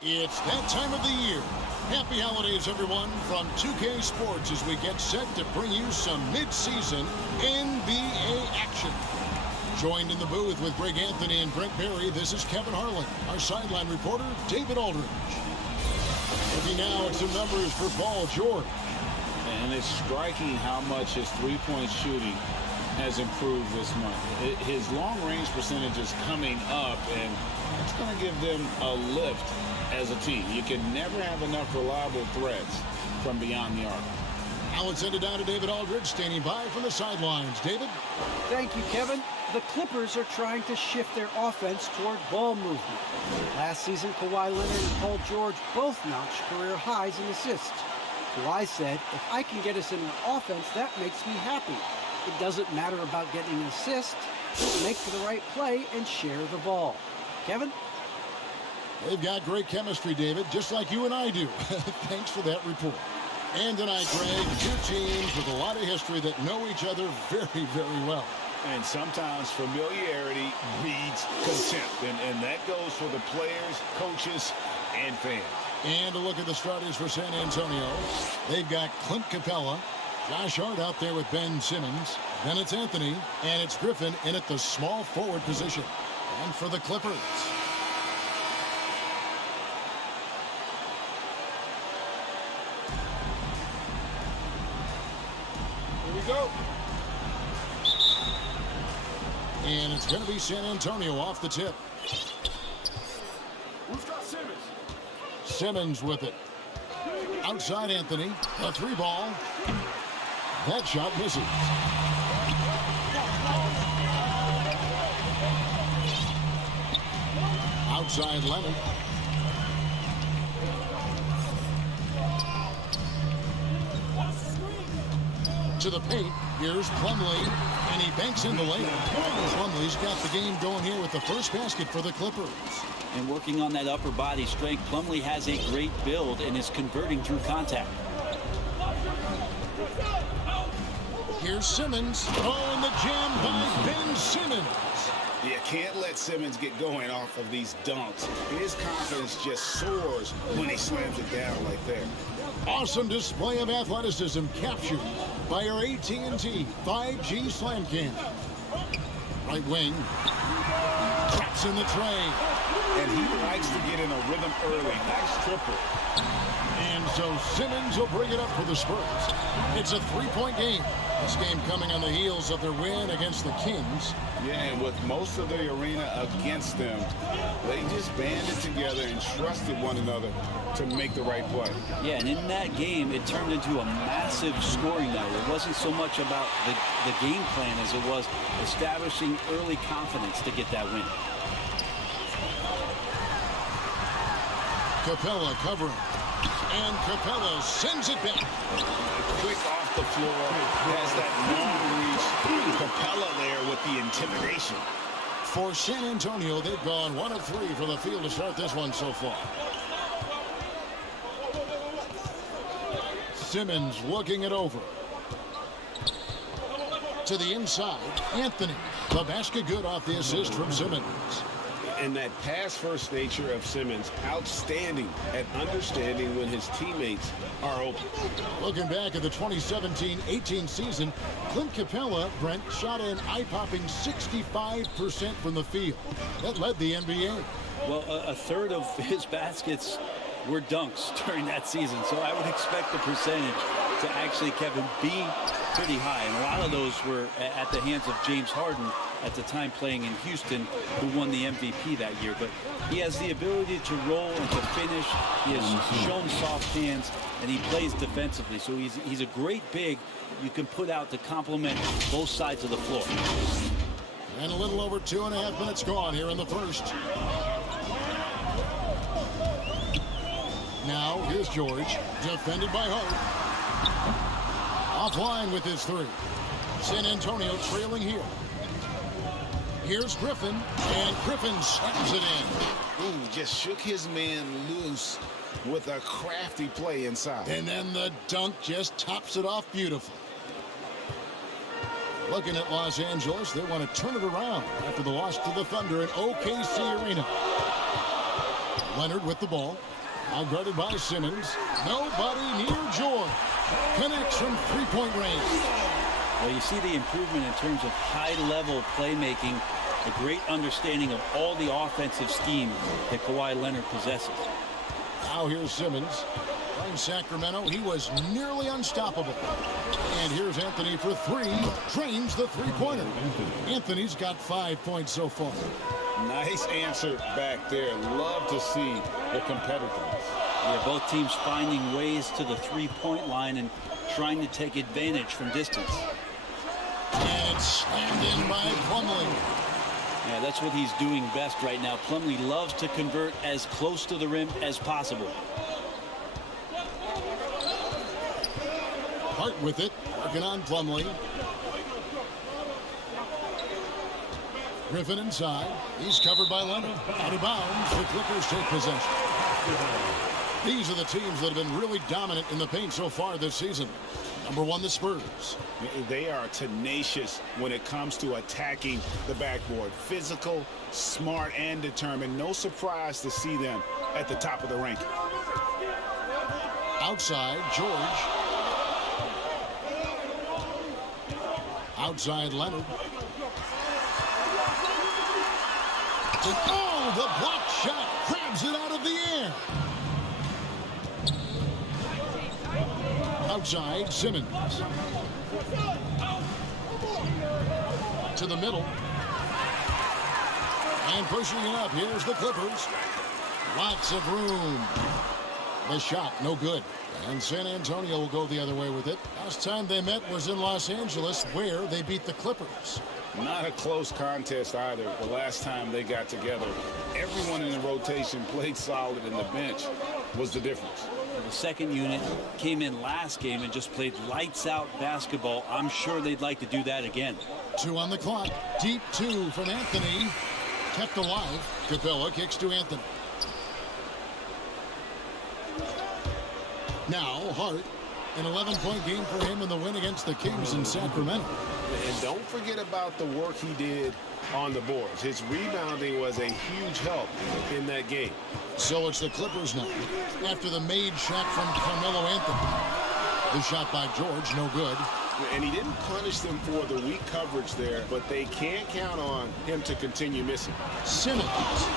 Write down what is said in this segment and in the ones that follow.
It's that time of the year. Happy holidays, everyone, from 2K Sports as we get set to bring you some mid-season NBA action. Joined in the booth with Greg Anthony and Brent Berry, this is Kevin Harlan. Our sideline reporter, David Aldridge. Looking now at some numbers for Paul George. And it's striking how much his three-point shooting has improved this month. His long-range percentage is coming up, and it's going to give them a lift as a team. You can never have enough reliable threats from beyond the arc. Now let's send it down to David Aldridge, standing by from the sidelines. David? Thank you, Kevin. The Clippers are trying to shift their offense toward ball movement. Last season, Kawhi Leonard and Paul George both notched career highs in assists. Kawhi said, if I can get us in an offense, that makes me happy. It doesn't matter about getting an assist. Just make the right play and share the ball. Kevin? They've got great chemistry, David, just like you and I do. Thanks for that report. And tonight, Greg, two teams with a lot of history that know each other very, very well. And sometimes familiarity breeds contempt. And that goes for the players, coaches, and fans. And a look at the starters for San Antonio. They've got Clint Capella, Josh Hart out there with Ben Simmons, then it's Anthony, and it's Griffin in at the small forward position. And for the Clippers, go. And it's going to be San Antonio off the tip. Who's got Simmons? Simmons with it. Outside Anthony. A three ball. That shot misses. Outside Leonard. To the paint. Here's Plumlee, and he banks in the lane. Plumlee's got the game going here with the first basket for the Clippers. And working on that upper body strength, Plumlee has a great build and is converting through contact. Here's Simmons. Oh, and the jam by Ben Simmons. You can't let Simmons get going off of these dunks. His confidence just soars when he slams it down like that. Awesome display of athleticism captured by our AT&T 5G Slam Cam. Right wing. Traps in the tray. And he likes to get in a rhythm early. Nice triple. And so Simmons will bring it up for the Spurs. It's a three-point game. This game coming on the heels of their win against the Kings. Yeah, and with most of the arena against them, they just banded together and trusted one another to make the right play. Yeah, and in that game, it turned into a massive scoring night. It wasn't so much about the game plan as it was establishing early confidence to get that win. Capella covering. And Capella sends it back. Quick off the floor, has that long reach. Capella there with the intimidation. For San Antonio, they've gone 1 of 3 from the field to start this one so far. Simmons looking it over. To the inside, Anthony. The basket good off the assist from Simmons. And that pass-first nature of Simmons, outstanding at understanding when his teammates are open. Looking back at the 2017-18 season, Clint Capella, Brent, shot an eye-popping 65% from the field. That led the NBA. Well, a third of his baskets were dunks during that season, so I would expect the percentage to actually, Kevin, be pretty high. And a lot of those were at the hands of James Harden, at the time playing in Houston, who won the MVP that year. But he has the ability to roll and to finish. He has shown soft hands, and he plays defensively. So he's a great big you can put out to complement both sides of the floor. And a little over 2.5 minutes gone here in the first. Now, here's George, defended by Hart. Offline with his three. San Antonio trailing here. Here's Griffin, and Griffin slams it in. Ooh, just shook his man loose with a crafty play inside. And then the dunk just tops it off beautifully. Looking at Los Angeles, they want to turn it around after the loss to the Thunder in OKC Arena. Leonard with the ball. Now guarded by Simmons. Nobody near George. Connects from three-point range. Well, you see the improvement in terms of high-level playmaking, a great understanding of all the offensive scheme that Kawhi Leonard possesses. Now here's Simmons. In Sacramento, he was nearly unstoppable. And here's Anthony for three. Drains the three-pointer. Anthony's got 5 points so far. Nice answer back there. Love to see the competitiveness. Yeah, both teams finding ways to the three-point line and trying to take advantage from distance. And slammed in by Plumlee. Yeah, that's what he's doing best right now. Plumlee loves to convert as close to the rim as possible. Hart with it, working on Plumlee. Griffin inside. He's covered by Leonard. Out of bounds. The Clippers take possession. These are the teams that have been really dominant in the paint so far this season. Number one, the Spurs. They are tenacious when it comes to attacking the backboard. Physical, smart, and determined. No surprise to see them at the top of the ranking. Outside, George. Outside, Leonard. And, oh, the block shot grabs it out of the air. Outside, Simmons. To the middle. And pushing it up. Here's the Clippers. Lots of room. The shot, no good. And San Antonio will go the other way with it. Last time they met was in Los Angeles, where they beat the Clippers. Not a close contest either. The last time they got together, everyone in the rotation played solid, and the bench was the difference. The second unit came in last game and just played lights-out basketball. I'm sure they'd like to do that again. 2 on the clock. Deep 2 from Anthony. Kept alive. Capella kicks to Anthony. Now, Hart. An 11-point game for him in the win against the Kings in Sacramento. And don't forget about the work he did on the boards. His rebounding was a huge help in that game. So it's the Clippers now. After the made shot from Carmelo Anthony. The shot by George, no good. And he didn't punish them for the weak coverage there, but they can't count on him to continue missing. Simmons.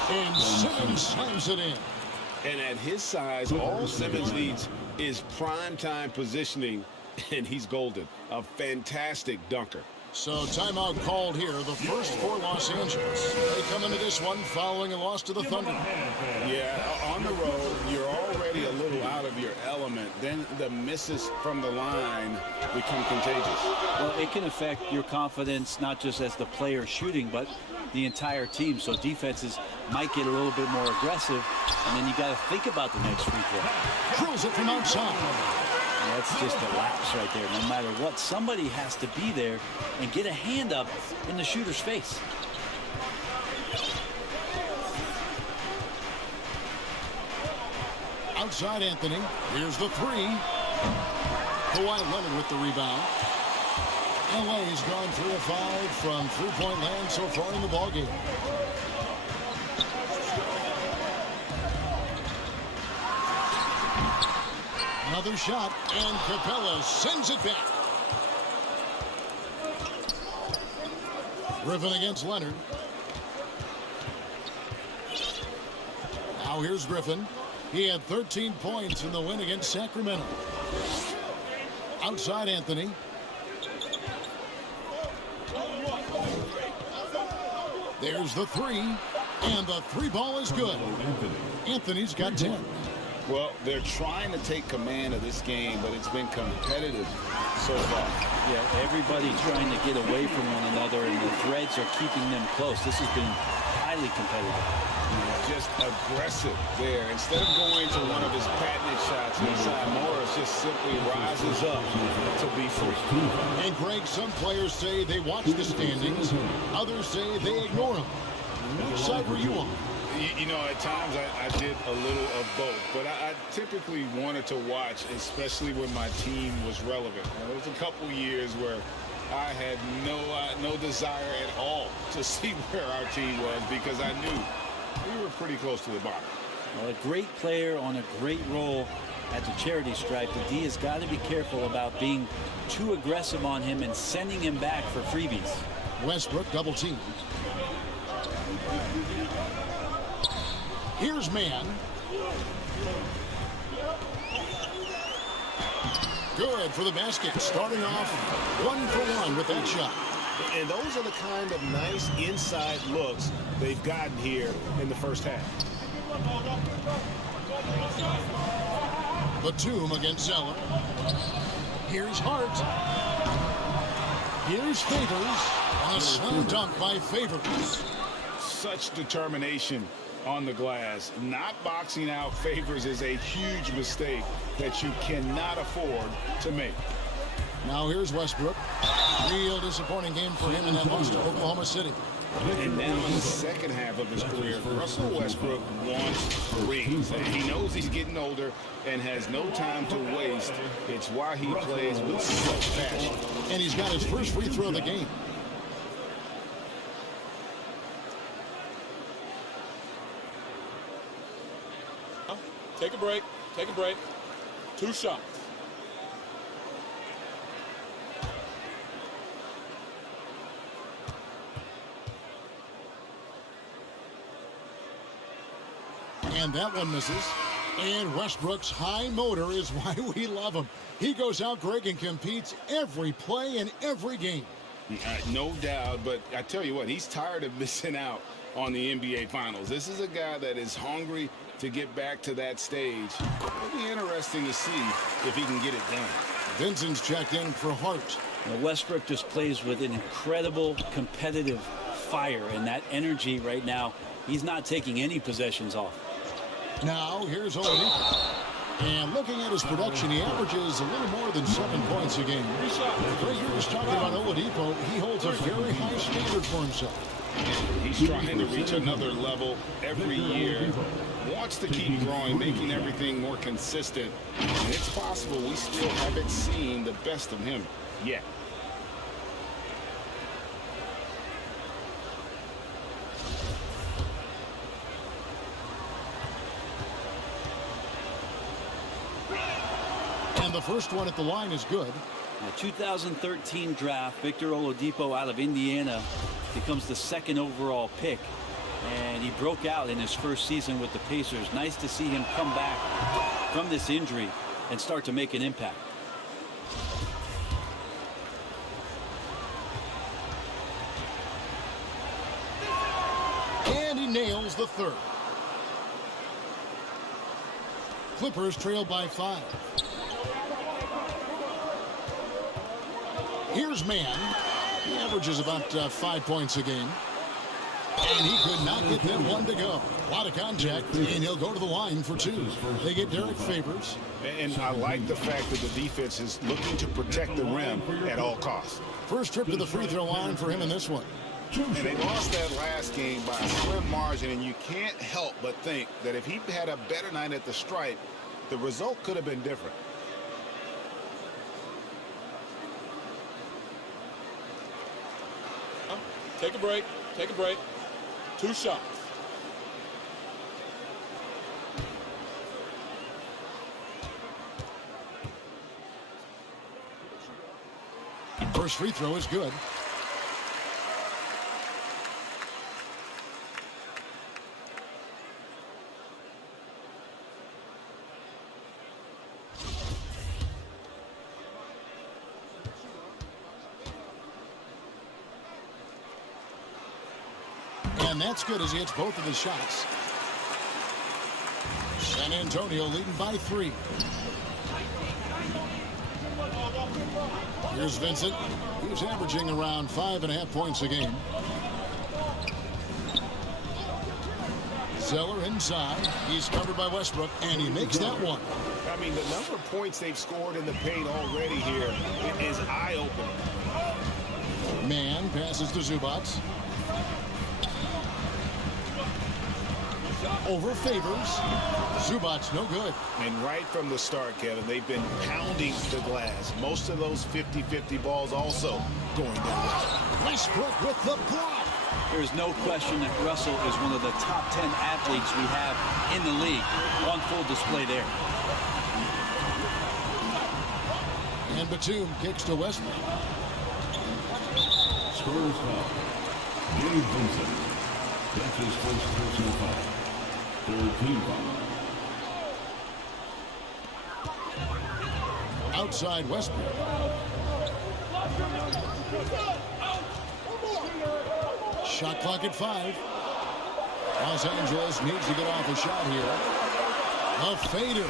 And Simmons slams it in. And at his size, all Simmons needs is prime-time positioning, and he's golden. A fantastic dunker. So timeout called here, the first for Los Angeles. They come into this one following a loss to the Thunder. Yeah, on the road, you're already a little out of your element. Then the misses from the line become contagious. Well, it can affect your confidence, not just as the player shooting, but the entire team. So defenses might get a little bit more aggressive, and then you got to think about the next free throw. Drills it from outside. That's just a lapse right there. No matter what, somebody has to be there and get a hand up in the shooter's face. Outside Anthony. Here's the three. Kawhi Leonard with the rebound. LA's gone 3 of 5 from three-point land so far in the ballgame. Another shot, and Capella sends it back. Griffin against Leonard. Now here's Griffin. He had 13 points in the win against Sacramento. Outside Anthony. There's the three, and the three ball is good. Anthony's got 10. Well, they're trying to take command of this game, but it's been competitive so far. Yeah, everybody trying to get away from one another, and the threads are keeping them close. This has been highly competitive. Just aggressive there. Instead of going to one of his patented shots inside, Morris just simply rises up to be first. And Greg, some players say they watch the standings. Others say they ignore them. Which side were you on? You know, at times I did a little of both, but I typically wanted to watch, especially when my team was relevant. There was a couple years where I had no desire at all to see where our team was because I knew we were pretty close to the bottom. Well, a great player on a great role at the charity stripe. The D has got to be careful about being too aggressive on him and sending him back for freebies. Westbrook double teamed. Here's man. Good for the basket. Starting off 1 for 1 with that shot. And those are the kind of nice inside looks they've gotten here in the first half. Batum against Zeller. Here's Hart. Here's Favors. A slam dunk by Favors. Such determination on the glass. Not boxing out Favors is a huge mistake that you cannot afford to make. Now here's Westbrook. Real disappointing game for him in that loss to Oklahoma City. And now in the second half of his career, Russell Westbrook wants rings. He knows he's getting older and has no time to waste. It's why he plays with such passion. And he's got his first free throw of the game. Take a break. Take a break. 2 shots. And that one misses. And Westbrook's high motor is why we love him. He goes out, Greg, and competes every play in every game. No doubt, but I tell you what, he's tired of missing out on the NBA Finals. This is a guy that is hungry to get back to that stage. It'll be interesting to see if he can get it done. Vincent's checked in for Hart. Now, Westbrook just plays with an incredible competitive fire, and that energy right now, he's not taking any possessions off. Now, here's Oladipo. And looking at his production, he averages a little more than 7 points a game. Right, you're just talking about Oladipo. He holds a very high standard for himself. He's trying to reach another level every year. Wants to keep growing, making everything more consistent. And it's possible we still haven't seen the best of him yet. And the first one at the line is good. The 2013 draft, Victor Oladipo out of Indiana becomes the 2nd overall pick. And he broke out in his first season with the Pacers. Nice to see him come back from this injury and start to make an impact. And he nails the third. Clippers trail by 5. Here's man. He averages about 5 points a game. And he could not get that one to go. A lot of contact, and he'll go to the line for 2. They get Derek Favors. And I like the fact that the defense is looking to protect the rim at all costs. First trip to the free throw line for him in this one. And they lost that last game by a slim margin, and you can't help but think that if he had a better night at the stripe, the result could have been different. Take a break. Take a break. 2 shots. First free throw is good. And that's good as he hits both of his shots. San Antonio leading by 3. Here's Vincent. He's averaging around 5.5 points a game. Zeller inside. He's covered by Westbrook, and he makes that one. I mean, the number of points they've scored in the paint already here is eye-opening. Man passes to Zubac. Over Favors. Zubac no good. And right from the start, Kevin, they've been pounding the glass. Most of those 50-50 balls also going their way. Westbrook with the block. There is no question that Russell is one of the top 10 athletes we have in the league. On full display there. And Batum kicks to Westbrook. Spurs foul. Gabe Vincent. That's his first personal foul. Third team foul. Outside Westbrook. Shot clock at 5. Los Angeles needs to get off a shot here. A fader.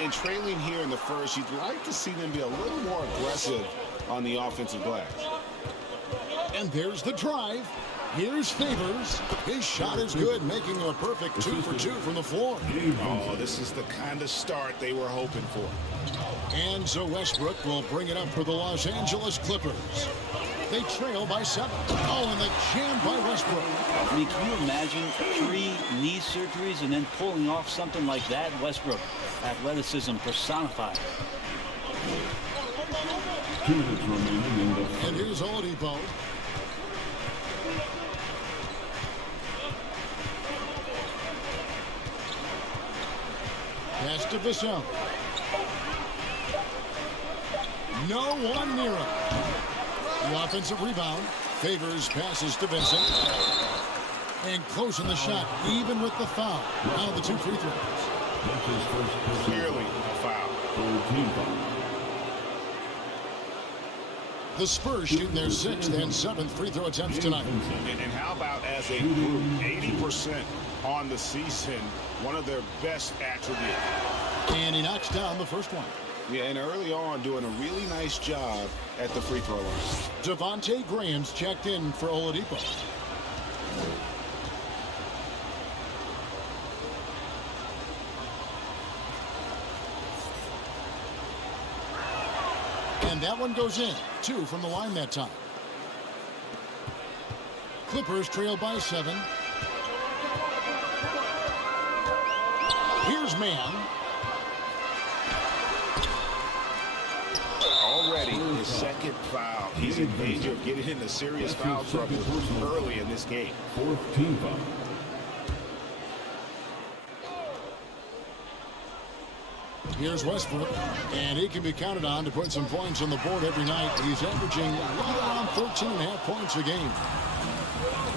And trailing here in the first, you'd like to see them be a little more aggressive on the offensive glass. And there's the drive. Here's Favors. His shot is good, making him a perfect 2 for 2 from the floor. Oh, this is the kind of start they were hoping for. And so Westbrook will bring it up for the Los Angeles Clippers. They trail by 7. Oh, and the jam by Westbrook. I mean, can you imagine 3 knee surgeries and then pulling off something like that? Westbrook, athleticism personified. 2 minutes remaining in the first. And here's Oladipo. Pass to Vassell. No one near him. The offensive rebound. Favors passes to Vincent. And closing the shot, even with the foul. Now the 2 free throws. That's his first personal Clearly a foul. Third team foul. The Spurs shooting their 6th and 7th free throw attempts tonight. And how about as a group, 80% on the season, one of their best attributes. And he knocks down the first one. Yeah, and early on doing a really nice job at the free throw line. Devontae Graham's checked in for Oladipo. And that one goes in. 2 from the line that time. Clippers trail by 7. Here's Mann. Already his second foul. He's in danger of getting into serious foul trouble early in this game. Fourth team foul. Here's Westbrook, and he can be counted on to put some points on the board every night. He's averaging right around 13.5 points a game.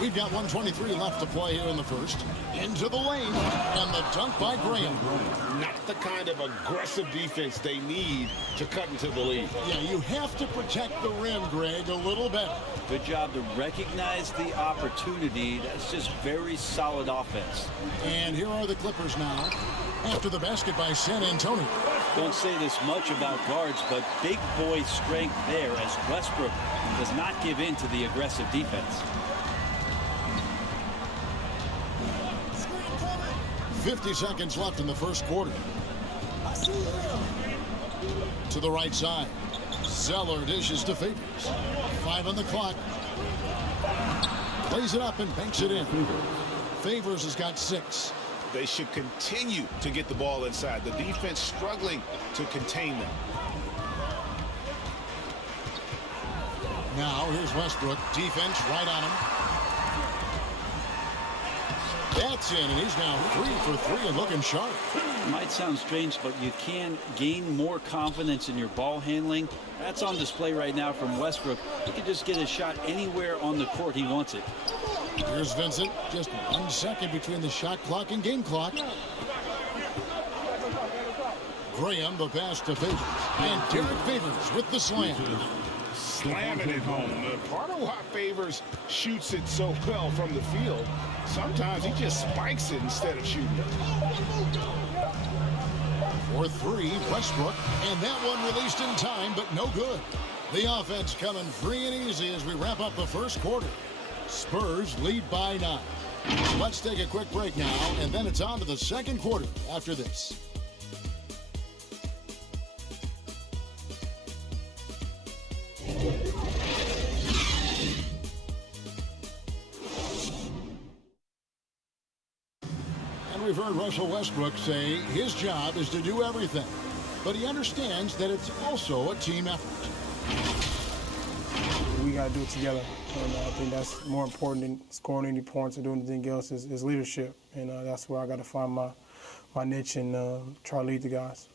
We've got 1:23 left to play here in the first. Into the lane, and the dunk by Graham. Not the kind of aggressive defense they need to cut into the lead. Yeah, you have to protect the rim, Greg, a little better. Good job to recognize the opportunity. That's just very solid offense. And here are the Clippers now, after the basket by San Antonio. Don't say this much about guards, but big boy strength there as Westbrook does not give in to the aggressive defense. 50 seconds left in the first quarter. To the right side. Zeller dishes to Favors. 5 on the clock. Plays it up and banks it in. Favors has got 6. They should continue to get the ball inside. The defense struggling to contain them. Now here's Westbrook. Defense right on him. That's in, and he's now 3 for 3 and looking sharp. It might sound strange, but you can gain more confidence in your ball handling. That's on display right now from Westbrook. He can just get a shot anywhere on the court he wants it. Here's Vincent. Just 1 second between the shot clock and game clock. Graham, the pass to Favors. And Derek Favors with the slam. Slamming it home. Part of why Favors shoots it so well from the field, sometimes he just spikes it instead of shooting it. For 3, Westbrook. And that one released in time, but no good. The offense coming free and easy as we wrap up the first quarter. Spurs lead by 9. Let's take a quick break now, and then it's on to the second quarter after this. And we've heard Russell Westbrook say his job is to do everything, but he understands that it's also a team effort. We got to do it together. And I think that's more important than scoring any points or doing anything else is leadership. And that's where I got to find my niche and try to lead the guys.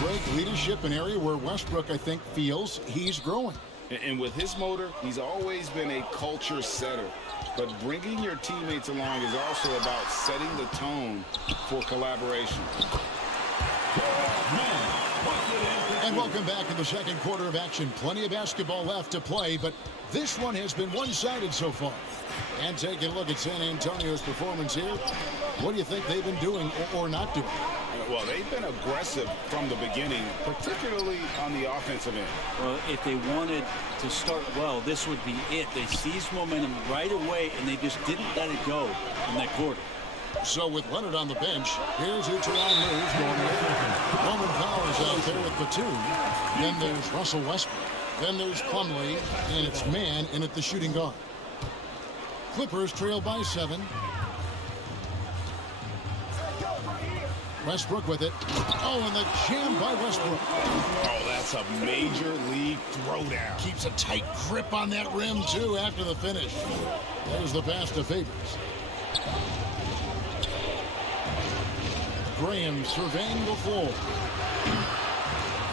Great leadership, an area where Westbrook, I think, feels he's growing. And with his motor, he's always been a culture setter. But bringing your teammates along is also about setting the tone for collaboration. And welcome back to the second quarter of action. Plenty of basketball left to play, but this one has been one-sided so far. And taking a look at San Antonio's performance here, what do you think they've been doing or not doing? Well, they've been aggressive from the beginning, particularly on the offensive end. Well, if they wanted to start well, this would be it. They seized momentum right away, and they just didn't let it go in that quarter. So with Leonard on the bench, here's who Teron Lewis going with. Roman Powers out there with Batum. Then there's Russell Westbrook. Then there's Plumlee, and it's man in at the shooting guard. Clippers trail by 7. Westbrook with it. Oh, and the jam by Westbrook. Oh, that's a major league throwdown. Keeps a tight grip on that rim, too, after the finish. There's the pass to Favors. Graham surveying the floor.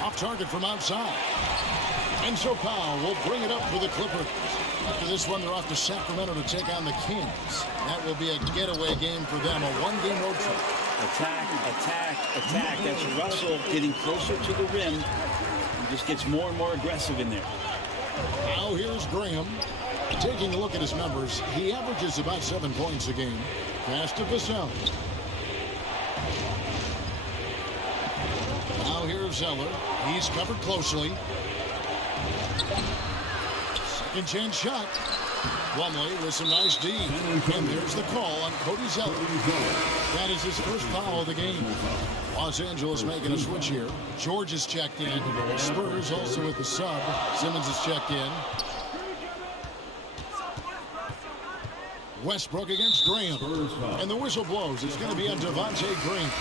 Off target from outside. And so Powell will bring it up for the Clippers. After this one, they're off to Sacramento to take on the Kings. That will be a getaway game for them, a one-game road trip. Attack, attack, attack. That's Russell getting closer to the rim. He just gets more and more aggressive in there. Now here's Graham. Taking a look at his numbers, he averages about 7 points a game. Pass to Vassell. Now here's Zeller. He's covered closely. Second chance shot. Plumlee with some nice D. And there's the call on Cody Zeller. That is his first foul of the game. Los Angeles making a switch here. George is checked in. Spurs also with the sub. Simmons is checked in. Westbrook against Graham. And the whistle blows. It's going to be on Devontae Graham.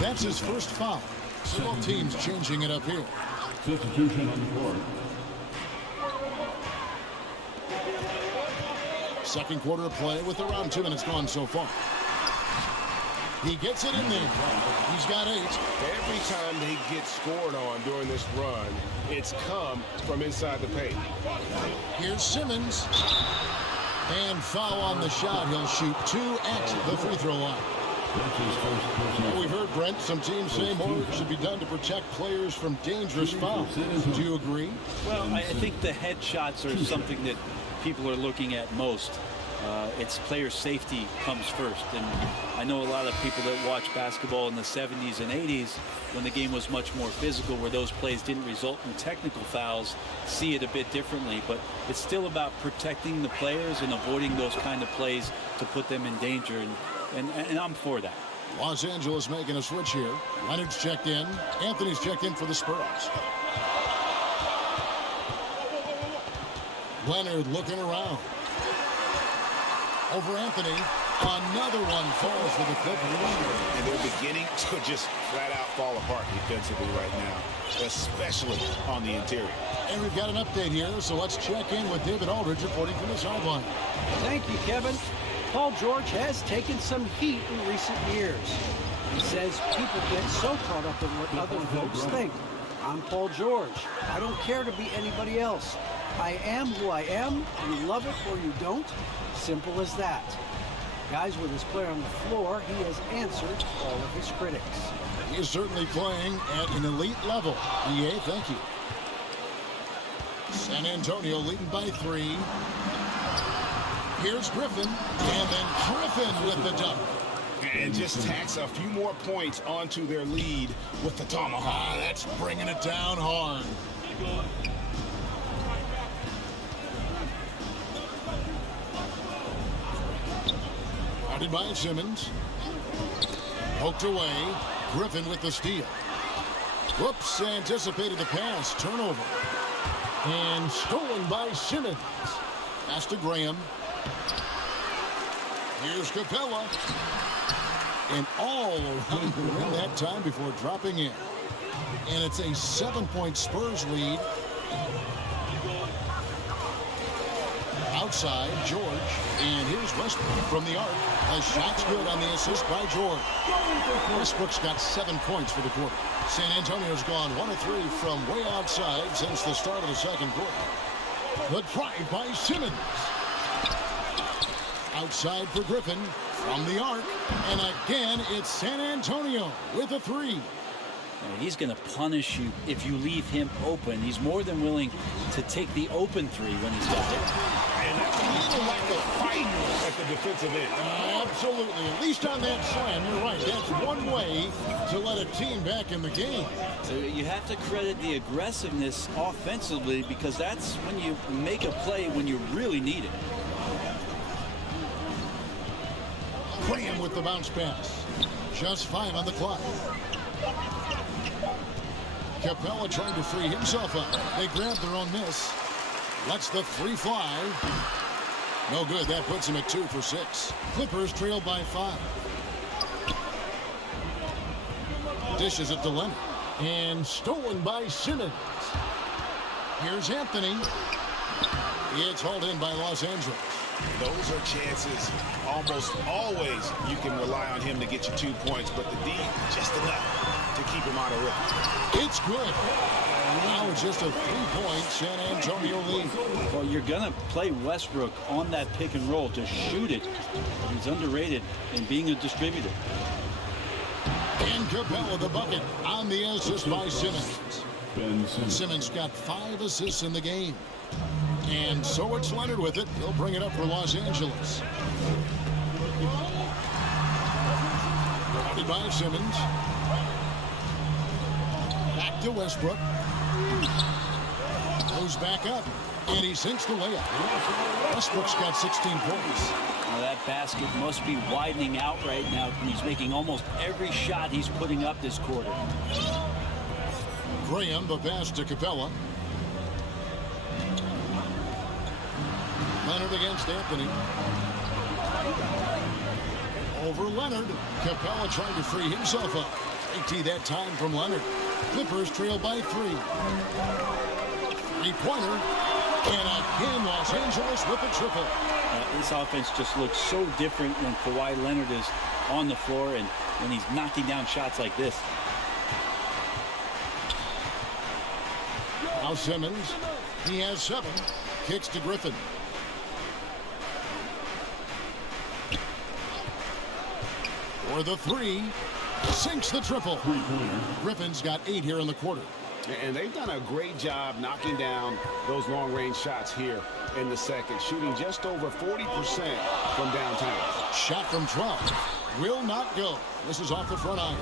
That's his first foul. So both teams changing it up here. Substitution on the court. Second quarter of play with around 2 minutes gone so far. He gets it in there. He's got 8. Every time they get scored on during this run, it's come from inside the paint. Here's Simmons. And foul on the shot. He'll shoot 2 at the free throw line. Well, we've heard, Brent, some teams say more should be done to protect players from dangerous fouls. Do you agree? Well, I think the head shots are something that people are looking at most. It's player safety comes first. And I know a lot of people that watch basketball in the 70s and 80s when the game was much more physical, where those plays didn't result in technical fouls, see it a bit differently. But it's still about protecting the players and avoiding those kind of plays to put them in danger. And I'm for that. Los Angeles making a switch here. Leonard's checked in. Anthony's checked in for the Spurs. Leonard looking around. Over Anthony. Another one falls for the Clippers. And they're beginning to just flat out fall apart defensively right now, especially on the interior. And we've got an update here, so let's check in with David Aldridge reporting from the sideline. Thank you, Kevin. Paul George has taken some heat in recent years. He says people get so caught up in what other folks think. I'm Paul George. I don't care to be anybody else. I am who I am. You love it or you don't. Simple as that. Guys, with his play on the floor, he has answered all of his critics. He is certainly playing at an elite level. EA, thank you. San Antonio leading by 3. Here's Griffin, and then Griffin with the dunk. And just tacks a few more points onto their lead with the tomahawk. That's bringing it down hard. Guarded by Simmons. Poked away. Griffin with the steal. Whoops, anticipated the pass. Turnover. And stolen by Simmons. Pass to Graham. Here's Capella. And all around the rim that time before dropping in. And it's a 7-point Spurs lead. Outside, George. And here's Westbrook from the arc. A shot's good on the assist by George. Westbrook's got 7 points for the quarter. San Antonio's gone 1 of 3 from way outside since the start of the second quarter. The drive by Simmons. Outside for Griffin from the arc. And again, it's San Antonio with a 3. He's going to punish you if you leave him open. He's more than willing to take the open 3 when he's got it. And that's a little lack of fight at the defensive end. Absolutely. At least on that slam, you're right. That's one way to let a team back in the game. So you have to credit the aggressiveness offensively, because that's when you make a play when you really need it. Graham with the bounce pass. Just 5 on the clock. Capella trying to free himself up. They grab their own miss. Lets the 3 fly. No good. That puts him at 2 for 6. Clippers trail by 5. Dishes it to Leonard. And stolen by Simmons. Here's Anthony. It's hauled in by Los Angeles. Those are chances almost always you can rely on him to get you 2 points, but the D just enough to keep him out of rhythm. It's good. Now it's just a 3-point San Antonio lead. Well, you're going to play Westbrook on that pick and roll to shoot it. He's underrated in being a distributor. And Capella the bucket on the assist by Simmons. Ben Simmons. Simmons got 5 assists in the game. And so it's Leonard with it. He'll bring it up for Los Angeles. Guarded by Simmons. Back to Westbrook. Goes back up. And he sinks the layup. Westbrook's got 16 points. Now that basket must be widening out right now. He's making almost every shot he's putting up this quarter. Graham, the pass to Capella. Leonard against Anthony. Over Leonard. Capella trying to free himself up. AT that time from Leonard. Clippers trail by 3. 3-pointer. And again, Los Angeles with a triple. This offense just looks so different when Kawhi Leonard is on the floor and when he's knocking down shots like this. Now Simmons. He has 7. Kicks to Griffin. For the 3. Sinks the triple. Griffin's got 8 here in the quarter. And they've done a great job knocking down those long-range shots here in the second, shooting just over 40% from downtown. Shot from 12. Will not go. This is off the front iron.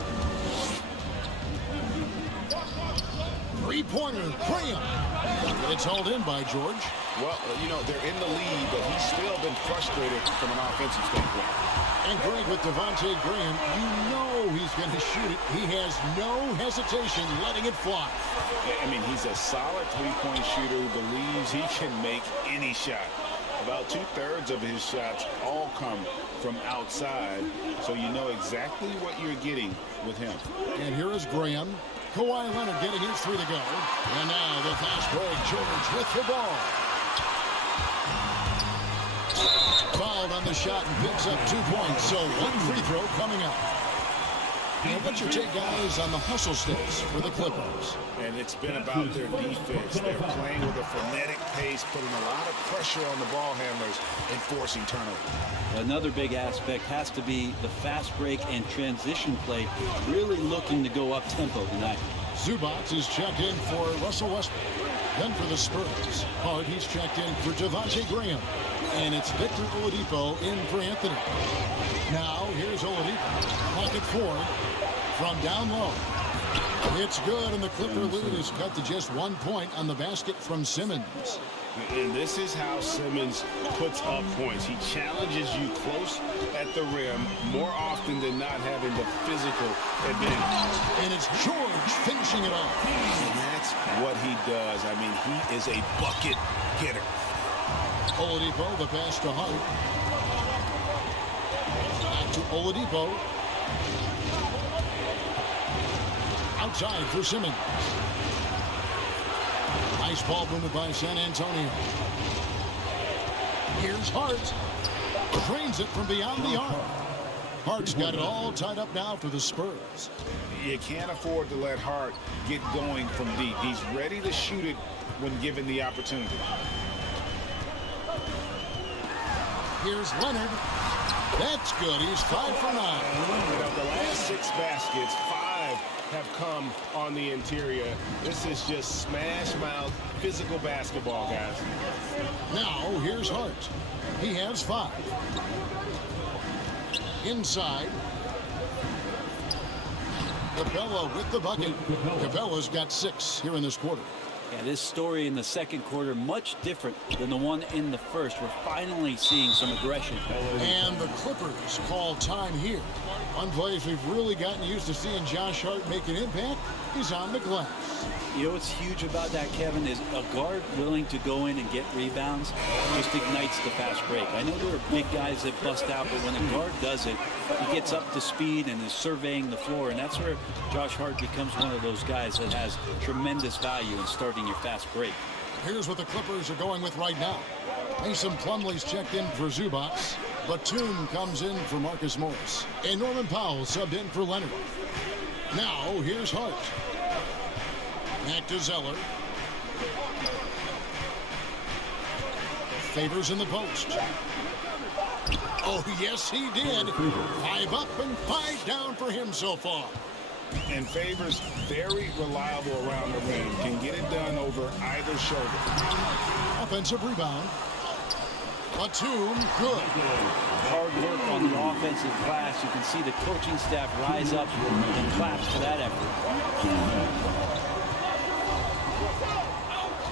3-pointer. Graham. It's hauled in by George. Well, you know, they're in the lead, but he's still been frustrated from an offensive standpoint. And Greg with Devontae Graham, you know he's going to shoot it. He has no hesitation letting it fly. I mean, he's a solid 3-point shooter who believes he can make any shot. About 2/3 of his shots all come from outside, so you know exactly what you're getting with him. And here is Graham. Kawhi Leonard getting his 3 to go. And now the fast break. George with the ball. Fouled on the shot and picks up 2 points. So 1 free throw coming up. And what's your take, guys, on the hustle stats for the Clippers? And it's been about their defense. They're playing with a frenetic pace, putting a lot of pressure on the ball handlers and forcing turnovers. Another big aspect has to be the fast break and transition play, really looking to go up tempo tonight. Zubac is checked in for Russell Westbrook. Then for the Spurs, Hart, he's checked in for Devontae Graham. And it's Victor Oladipo in for Anthony. Now, here's Oladipo. Pocket 4 from down low. It's good, and the Clipper lead is cut to just 1 point on the basket from Simmons. And this is how Simmons puts up points. He challenges you close at the rim more often than not, having the physical advantage. And it's George finishing it off. And that's what he does. I mean, he is a bucket getter. Oladipo, the pass to Hart. Back to Oladipo. Outside for Simmons. Nice ball movement by San Antonio. Here's Hart. Drains it from beyond the arc. Hart's got it all tied up now for the Spurs. You can't afford to let Hart get going from deep. He's ready to shoot it when given the opportunity. Here's Leonard. That's good. He's 5 for 9. And of the last 6 baskets, 5 have come on the interior. This is just smash mouth physical basketball, guys. Now here's Hart. He has 5. Inside. Capella with the bucket. Capella's got 6 here in this quarter. Yeah, this story in the second quarter much different than the one in the first. We're finally seeing some aggression. And the Clippers call time here. One place we've really gotten used to seeing Josh Hart make an impact is on the glass. You know what's huge about that, Kevin, is a guard willing to go in and get rebounds just ignites the fast break. I know there are big guys that bust out, but when a guard does it, he gets up to speed and is surveying the floor, and that's where Josh Hart becomes one of those guys that has tremendous value in starting your fast break. Here's what the Clippers are going with right now. Mason Plumlee's checked in for Zubac. Batum comes in for Marcus Morris. And Norman Powell subbed in for Leonard. Now, here's Hart. Back to Zeller. Favors in the post. Oh, yes, he did. 5 up and 5 down for him so far. And Favors very reliable around the rim. Can get it done over either shoulder. Offensive rebound. Batum, good. Hard work on the offensive glass. You can see the coaching staff rise up and claps for that effort.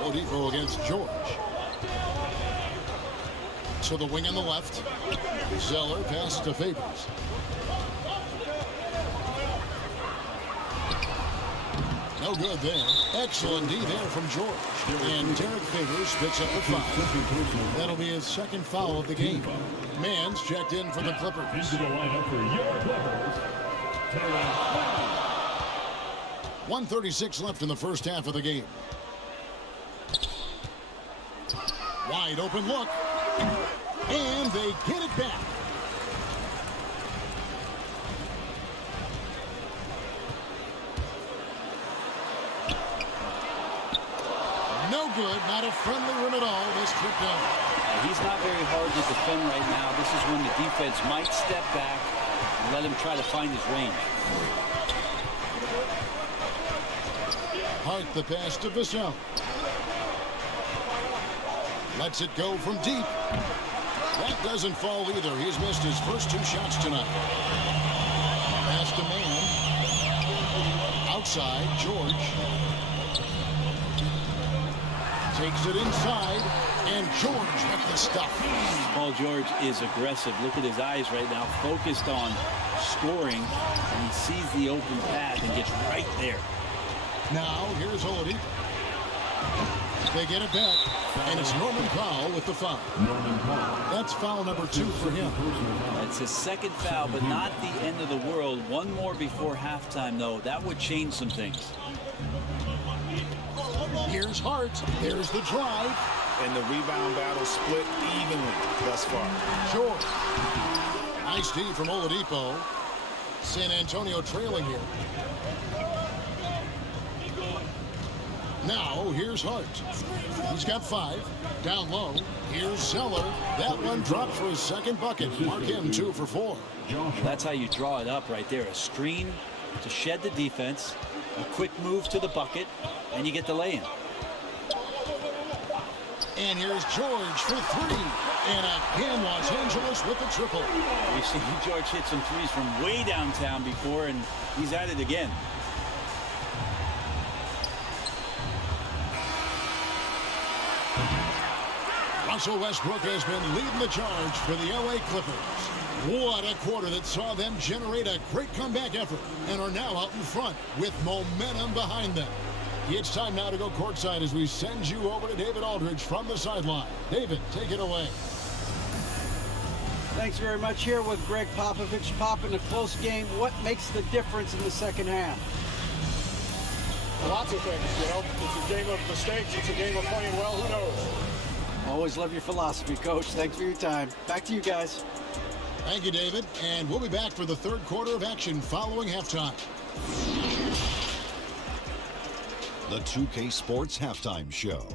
Oladipo against George. To the wing on the left. Zeller passes to Favors. No good there. Excellent D there from George. And Derek Favors picks up the 5. That'll be his second foul of the game. Mann's checked in for the Clippers. Into the lineup for your Clippers, Terrence Mann. 1:36 left in the first half of the game. Wide open look. And they get it back. No good. Not a friendly rim at all. This trip down. He's not very hard to defend right now. This is when the defense might step back and let him try to find his range. Hart the pass to Vassell. Lets it go from deep. That doesn't fall either. He's missed his first 2 shots tonight. Pass to Mann. Outside, George. Takes it inside, and George with the stuff. Paul George is aggressive. Look at his eyes right now, focused on scoring, and he sees the open path and gets right there. Now, here's Oladipo. They get it back, and it's Norman Powell with the foul. That's foul number 2 for him. That's his second foul, but not the end of the world. One more before halftime, though. That would change some things. Here's Hart. There's the drive. And the rebound battle split evenly thus far. George. Nice D from Oladipo. San Antonio trailing here. Now, here's Hart. He's got 5. Down low. Here's Zeller. That one dropped for his second bucket. Mark him 2 for 4. That's how you draw it up right there. A screen to shed the defense, a quick move to the bucket, and you get the lay-in. And here's George for 3. And again, Los Angeles with the triple. We've seen George hit some threes from way downtown before, and he's at it again. Russell Westbrook has been leading the charge for the LA Clippers. What a quarter that saw them generate a great comeback effort and are now out in front with momentum behind them. It's time now to go courtside as we send you over to David Aldridge from the sideline. David, take it away. Thanks very much. Here with Greg Popovich. Pop, in a close game, what makes the difference in the second half? Lots of things, you know. It's a game of mistakes. It's a game of playing well. Who knows? Always love your philosophy, Coach. Thanks for your time. Back to you guys. Thank you, David. And we'll be back for the third quarter of action following halftime. The 2K Sports Halftime Show.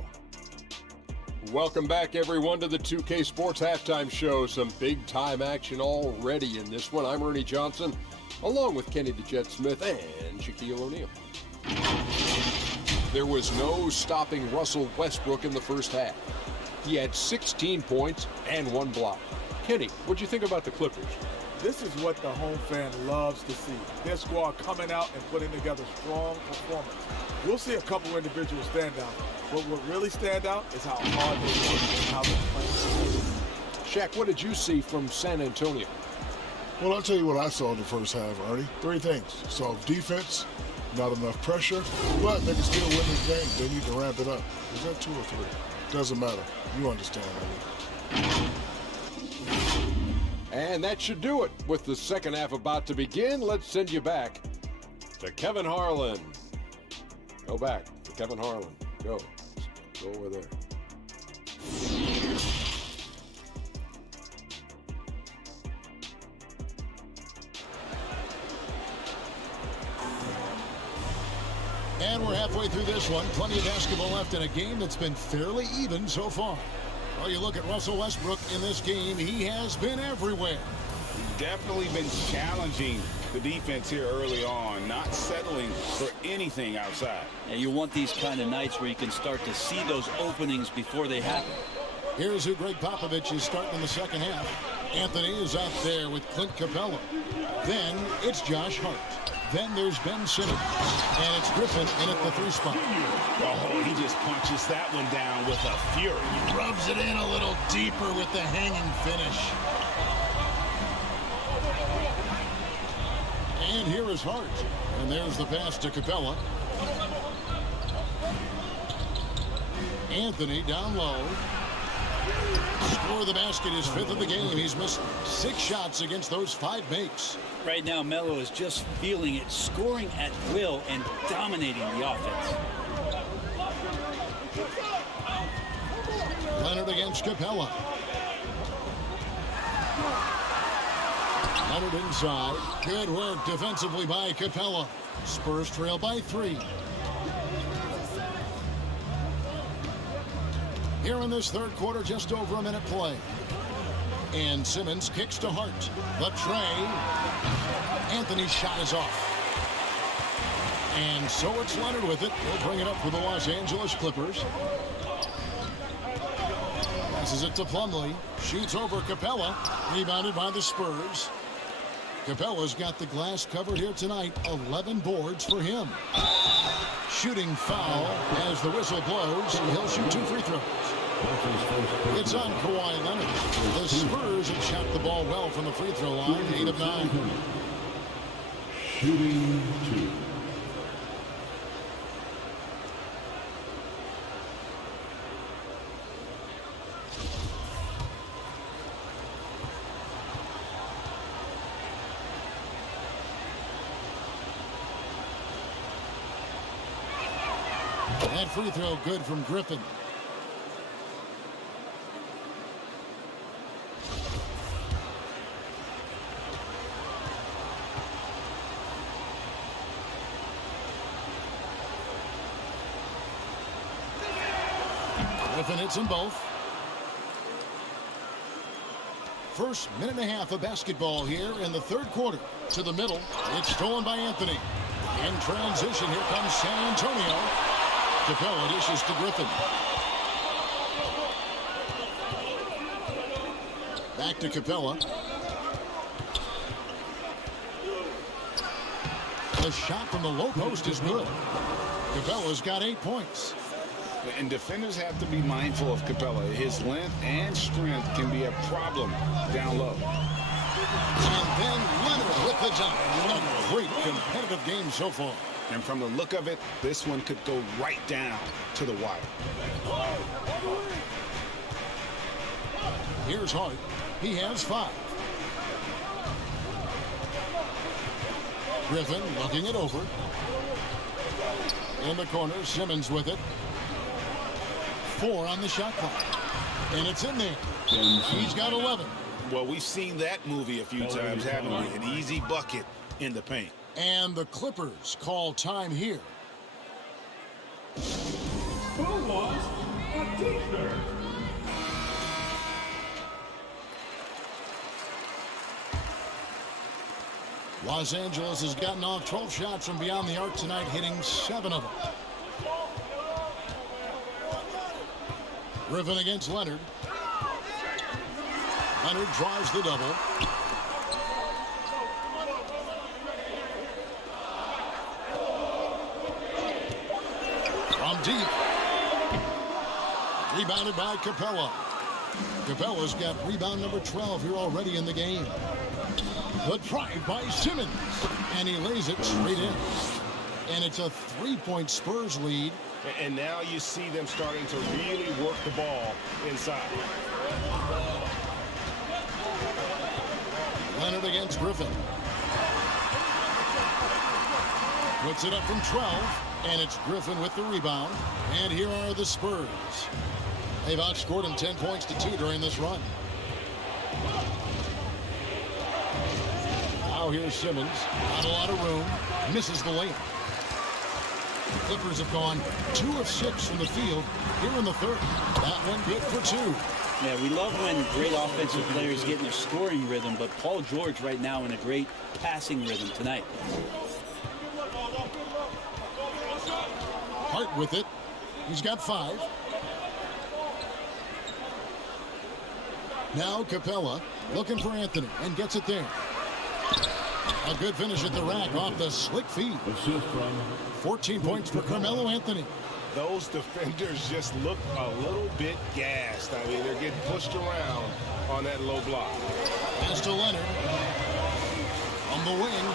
Welcome back, everyone, to the 2K Sports Halftime Show. Some big-time action already in this one. I'm Ernie Johnson, along with Kenny the Jet Smith and Shaquille O'Neal. There was no stopping Russell Westbrook in the first half. He had 16 points and 1 block. Kenny, what'd you think about the Clippers? This is what the home fan loves to see. Their squad coming out and putting together strong performance. We'll see a couple individual standouts, but what really stand out is how hard they work and how they're playing. Shaq, what did you see from San Antonio? Well, I'll tell you what I saw in the first half, Ernie. 3 things. Saw defense, not enough pressure, but they can still win this game. They need to ramp it up. Is that 2 or 3? Doesn't matter. You understand, Ernie. And that should do it. With the second half about to begin, let's send you back to Kevin Harlan. Go back to Kevin Harlan. Go over there. And we're halfway through this one. Plenty of basketball left in a game that's been fairly even so far. Well, you look at Russell Westbrook in this game, he has been everywhere. He's definitely been challenging the defense here early on, not settling for anything outside. And you want these kind of nights where you can start to see those openings before they happen. Here's who Greg Popovich is starting in the second half. Anthony is out there with Clint Capella. Then it's Josh Hart. Then there's Ben Simmons. And it's Griffin in at the 3 spot. Oh, he just punches that one down with a fury. Rubs it in a little deeper with the hanging finish. And here is Hart. And there's the pass to Capella. Anthony down low. Score the basket, his 5th of the game. He's missed 6 shots against those 5 makes. Right now, Melo is just feeling it, scoring at will and dominating the offense. Leonard against Capella. Leonard inside. Good work defensively by Capella. Spurs trail by 3. Here in this third quarter, just over a minute play. And Simmons kicks to Hart. The tray. Anthony's shot is off. And so it's Leonard with it. He'll bring it up for the Los Angeles Clippers. Passes it to Plumlee. Shoots over Capella. Rebounded by the Spurs. Capella's got the glass covered here tonight. 11 boards for him. Shooting foul as the whistle blows. He'll shoot 2 free throws. It's on Kawhi Leonard. The Spurs have shot the ball well from the free throw line. 8 of 9. Shooting 2. That free throw good from Griffin. Griffin hits them both. First minute and a half of basketball here in the third quarter. To the middle. It's stolen by Anthony. In transition, here comes San Antonio. Capella dishes to Griffin. Back to Capella. The shot from the low post is good. Capella's got 8 points. And defenders have to be mindful of Capella. His length and strength can be a problem down low. And then Leonard with the dunk. A great competitive game so far. And from the look of it, this one could go right down to the wire. Here's Hart. He has 5. Griffin looking it over. In the corner, Simmons with it. 4 on the shot clock. And it's in there. He's got 11. Well, we've seen that movie a few times, haven't we? An easy bucket in the paint. And the Clippers call time here. Who was a teacher? Los Angeles has gotten off 12 shots from beyond the arc tonight, hitting 7 of them. Griffin against Leonard. Leonard drives the double. From deep. Rebounded by Capella. Capella's got rebound number 12 here already in the game. The drive by Simmons. And he lays it straight in. And it's a 3-point Spurs lead. And now you see them starting to really work the ball inside. Leonard against Griffin. Puts it up from 12. And it's Griffin with the rebound. And here are the Spurs. They've outscored him 10 points to 2 during this run. Now here's Simmons. Not a lot of room. Misses the layup. The Clippers have gone 2 of 6 from the field here in the third. That one good for 2. Yeah, we love when great offensive players get in their scoring rhythm, but Paul George right now in a great passing rhythm tonight. Hart with it. He's got 5. Now Capella looking for Anthony and gets it there. A good finish at the rack off the slick feed. 14 points for Carmelo Anthony. Those defenders just look a little bit gassed. I mean, they're getting pushed around on that low block. Pass to Leonard. On the wing.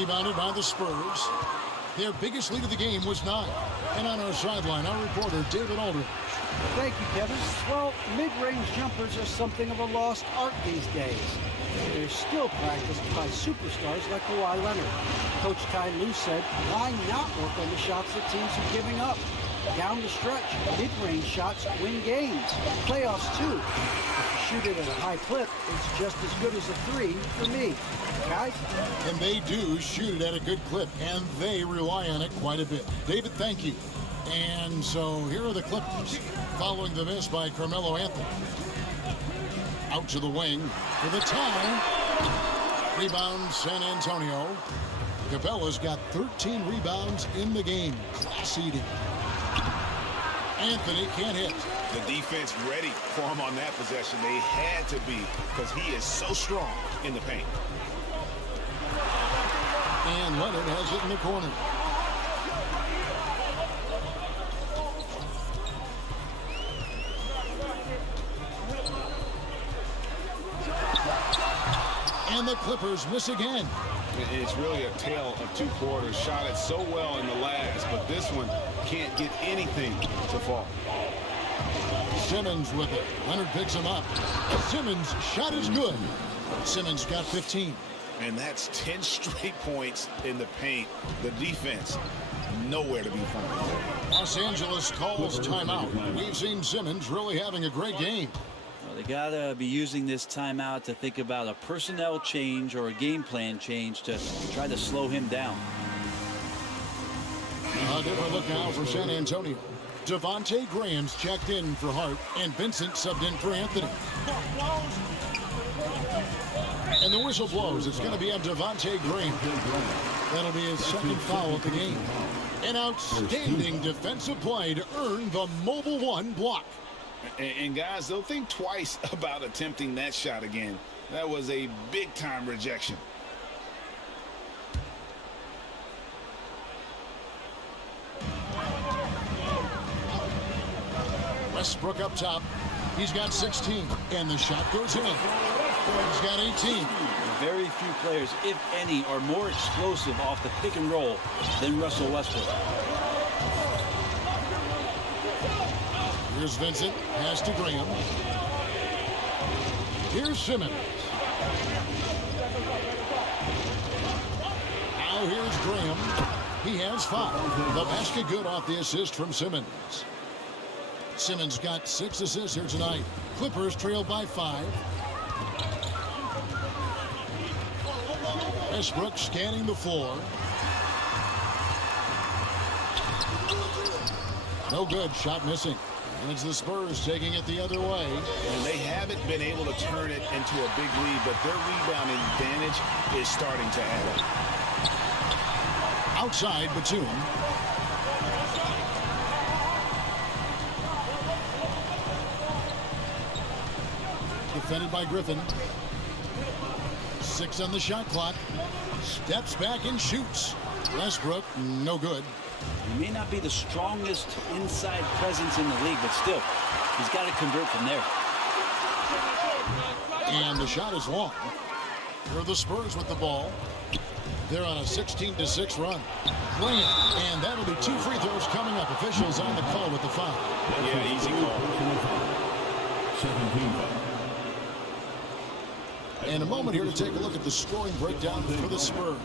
Rebounded by the Spurs. Their biggest lead of the game was 9. And on our sideline, our reporter, David Aldridge. Thank you, Kevin. Well, mid-range jumpers are something of a lost art these days. They're still practiced by superstars like Kawhi Leonard. Coach Ty Lue said, why not work on the shots that teams are giving up? Down the stretch, mid-range shots win games. Playoffs, too. If you shoot it at a high clip, it's just as good as a 3 for me. Guys? And they do shoot it at a good clip, and they rely on it quite a bit. David, thank you. And so here are the Clippers following the miss by Carmelo Anthony. Out to the wing for the tie. Rebound San Antonio. Capella's got 13 rebounds in the game. Class eating. Anthony can't hit. The defense ready for him on that possession. They had to be because he is so strong in the paint. And Leonard has it in the corner. And the Clippers miss again. It's really a tale of 2 quarters. Shot it so well in the last, but this one can't get anything to fall. Simmons with it. Leonard picks him up. Simmons' shot is good. Simmons got 15. And that's 10 straight points in the paint. The defense, nowhere to be found. Los Angeles calls timeout. We've seen Simmons really having a great game. They got to be using this timeout to think about a personnel change or a game plan change to try to slow him down. A different look now for San Antonio. Devontae Graham's checked in for Hart, and Vincent subbed in for Anthony. And the whistle blows. It's going to be on Devontae Graham. That'll be his second foul of the game. An outstanding defensive play to earn the Mobile One block. And guys, they'll think twice about attempting that shot again. That was a big-time rejection. Westbrook up top. He's got 16, and the shot goes in. He's got 18. Very few players, if any, are more explosive off the pick and roll than Russell Westbrook. Here's Vincent, pass to Graham. Here's Simmons. Now here's Graham. He has 5. The basket good off the assist from Simmons. Simmons got 6 assists here tonight. Clippers trail by 5. Westbrook scanning the floor. No good. Shot missing. And it's the Spurs taking it the other way. And they haven't been able to turn it into a big lead, but their rebounding advantage is starting to add up. Outside, Batum. Defended by Griffin. 6 on the shot clock. Steps back and shoots. Westbrook, no good. He may not be the strongest inside presence in the league, but still, he's got to convert from there. And the shot is long. Here are the Spurs with the ball. They're on a 16-6 run. Brilliant. And that'll be 2 free throws coming up. Officials on the call with the foul. Yeah, easy call. 17 foul. And a moment here to take a look at the scoring breakdown for the Spurs.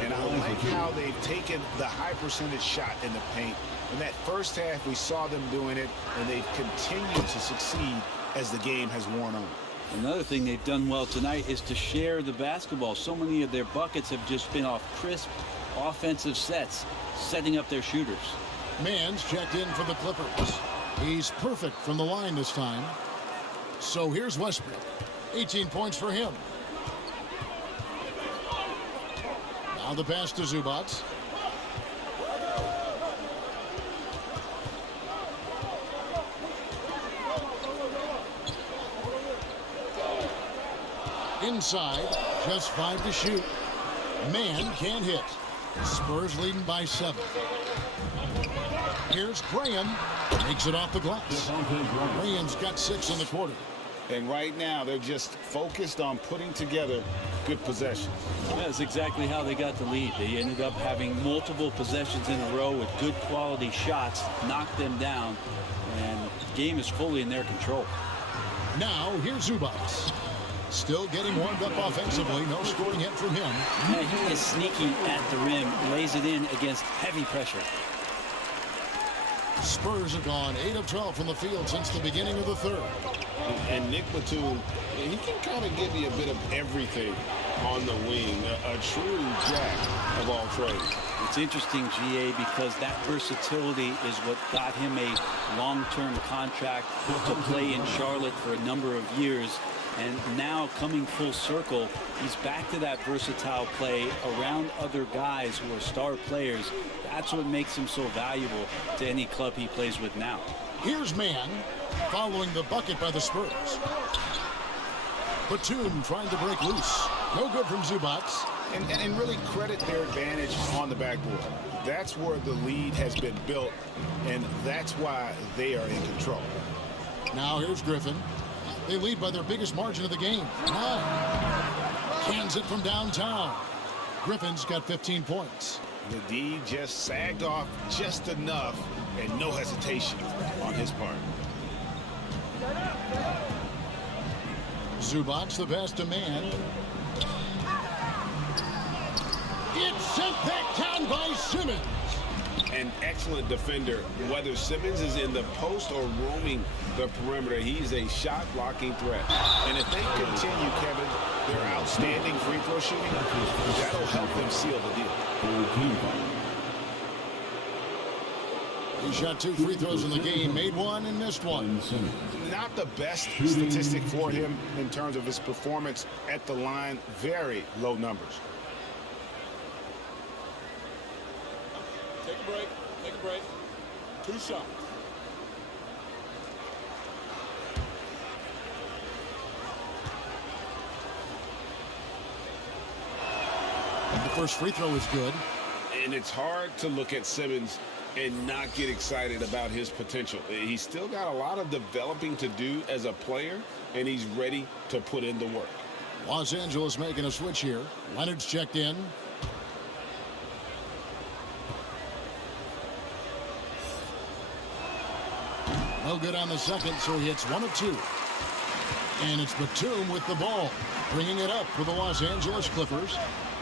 And I like how they've taken the high percentage shot in the paint. In that first half, we saw them doing it, and they've continued to succeed as the game has worn on. Another thing they've done well tonight is to share the basketball. So many of their buckets have just been off crisp offensive sets, setting up their shooters. Mann's checked in for the Clippers. He's perfect from the line this time. So here's Westbrook. 18 points for him. Now the pass to Zubac. Inside, just 5 to shoot. Mann can't hit. Spurs leading by 7. Here's Graham. Makes it off the glass. Graham's got 6 in the quarter. And right now, they're just focused on putting together good possessions. That's exactly how they got the lead. They ended up having multiple possessions in a row with good quality shots, knocked them down, and the game is fully in their control. Now, here's Zubac. Still getting warmed up offensively. No scoring yet from him. Yeah, he is sneaky at the rim, lays it in against heavy pressure. Spurs have gone 8 of 12 from the field since the beginning of the third. And Nick Batum, he can kind of give you a bit of everything on the wing. A true jack of all trades. It's interesting, GA, because that versatility is what got him a long-term contract to play in Charlotte for a number of years. And now coming full circle, he's back to that versatile play around other guys who are star players. That's what makes him so valuable to any club he plays with now. Here's Mann following the bucket by the Spurs. Batum trying to break loose. No good from Zubac. And really credit their advantage on the backboard. That's where the lead has been built, and that's why they are in control. Now here's Griffin. They lead by their biggest margin of the game, 9. Cans it from downtown. Griffin's got 15 points. The D just sagged off just enough, and no hesitation on his part. Zubac the pass to Mann. It's sent back down by Simmons. An excellent defender. Whether Simmons is in the post or roaming the perimeter, he's a shot blocking threat. And if they continue, Kevin, their outstanding free throw shooting, that'll help them seal the deal. He shot 2 free throws in the game, made 1 and missed 1. Not the best statistic for him in terms of his performance at the line. Very low numbers. Take a break. Take a break. 2 shots. And the first free throw is good. And it's hard to look at Simmons and not get excited about his potential. He's still got a lot of developing to do as a player, and he's ready to put in the work. Los Angeles making a switch here. Leonard's checked in. No good on the second, so he hits 1 of 2. And it's Batum with the ball, bringing it up for the Los Angeles Clippers.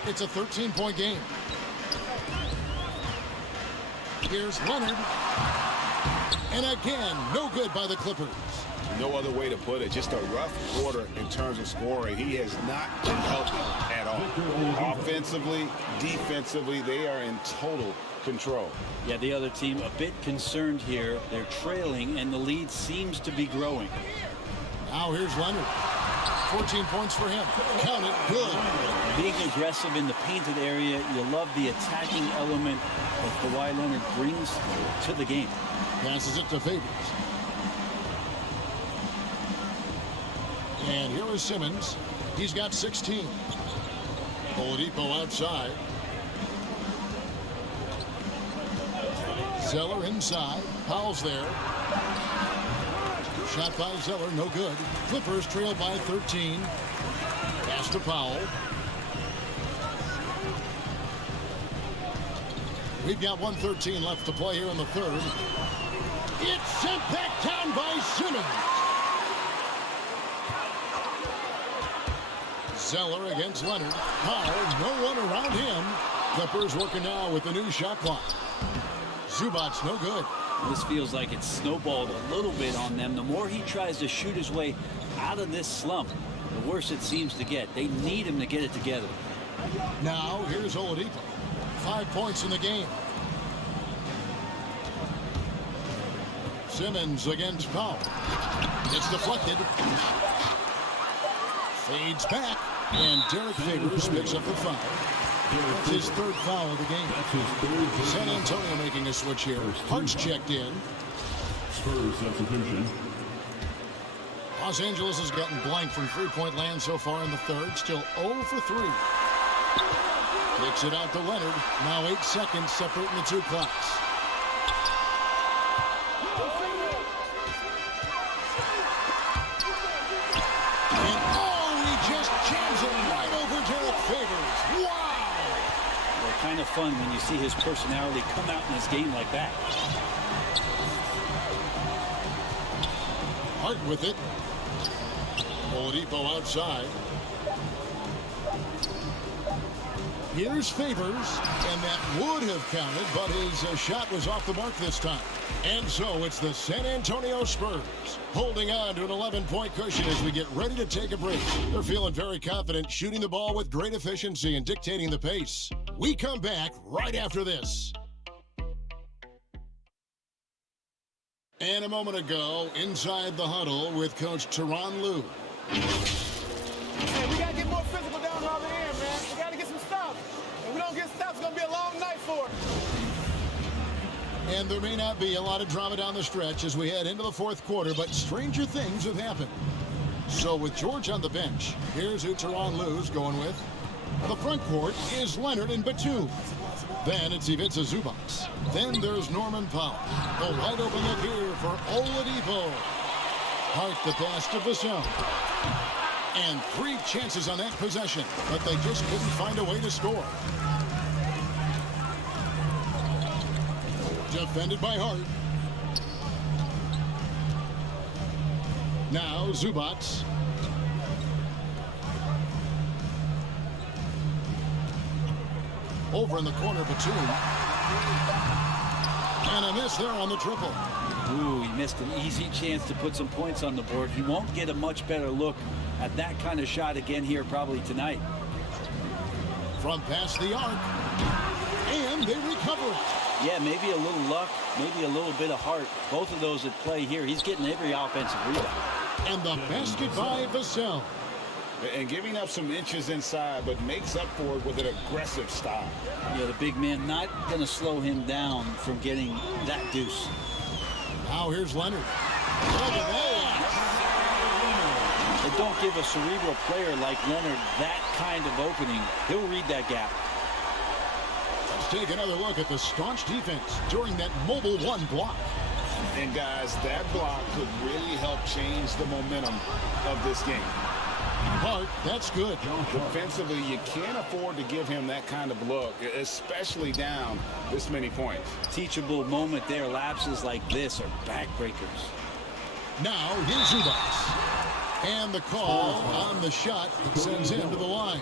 It's a 13-point game. Here's Leonard. And again, no good by the Clippers. No other way to put it. Just a rough quarter in terms of scoring. He has not been helping at all. Offensively, defensively, they are in total control. Yeah, the other team a bit concerned here. They're trailing, and the lead seems to be growing. Now here's Leonard. 14 points for him. Count it. Good. Being aggressive in the painted area, you love the attacking element that Kawhi Leonard brings to the game. Passes it to Favors. And here is Simmons. He's got 16. Oladipo outside. Zeller inside. Powell's there. Shot by Zeller, no good. Clippers trail by 13. Pass to Powell. We've got 1:13 left to play here in the third. It's sent back down by Simmons. Zeller against Leonard. Powell, no one around him. Clippers working now with the new shot clock. Zubac's no good. This feels like it's snowballed a little bit on them. The more he tries to shoot his way out of this slump, the worse it seems to get. They need him to get it together. Now, here's Oladipo. 5 points in the game. Simmons against Powell. It's deflected. Fades back. And Derek Favors picks up the foul. That's his third foul of the game. San Antonio making a switch here. Hart's checked in. Spurs substitution. Los Angeles has gotten blank from three-point land so far in the third. Still 0 for 3. Kicks it out to Leonard. Now 8 seconds separating the two clocks. And he just jams it right over Derek Favors. Wow! Kind of fun when you see his personality come out in this game like that. Hart with it. Oladipo outside. Here's Favors, and that would have counted, but his shot was off the mark this time. And so it's the San Antonio Spurs holding on to an 11-point cushion as we get ready to take a break. They're feeling very confident, shooting the ball with great efficiency and dictating the pace. We come back right after this. And a moment ago, inside the huddle with Coach Tyronn Lue. Hey, we got to get more physical down the other end, man. We got to get some stops. If we don't get stops, it's going to be a long night for us. And there may not be a lot of drama down the stretch as we head into the fourth quarter, but stranger things have happened. So with George on the bench, here's who Tyronn Lue's going with. The front court is Leonard and Batum. Then it's Ivica Zubac. Then there's Norman Powell. The wide open look here for Oladipo. Hart the pass to Vassell. And 3 chances on that possession, but they just couldn't find a way to score. Defended by Hart. Now Zubac. Over in the corner, Batum. And a miss there on the triple. Ooh, he missed an easy chance to put some points on the board. He won't get a much better look at that kind of shot again here probably tonight. From past the arc. And they recover it. Yeah, maybe a little luck, maybe a little bit of heart. Both of those at play here. He's getting every offensive rebound. And the basket by Vassell. And giving up some inches inside, but makes up for it with an aggressive style. Yeah, the big man not going to slow him down from getting that deuce. Now here's Leonard. But don't give a cerebral player like Leonard that kind of opening. He'll read that gap. Let's take another look at the staunch defense during that mobile one block. And guys, that block could really help change the momentum of this game. Hart, that's good. Defensively, you can't afford to give him that kind of look, especially down this many points. Teachable moment there. Lapses like this are backbreakers. Now here's Zubac. And the call on the shot sends him to the line.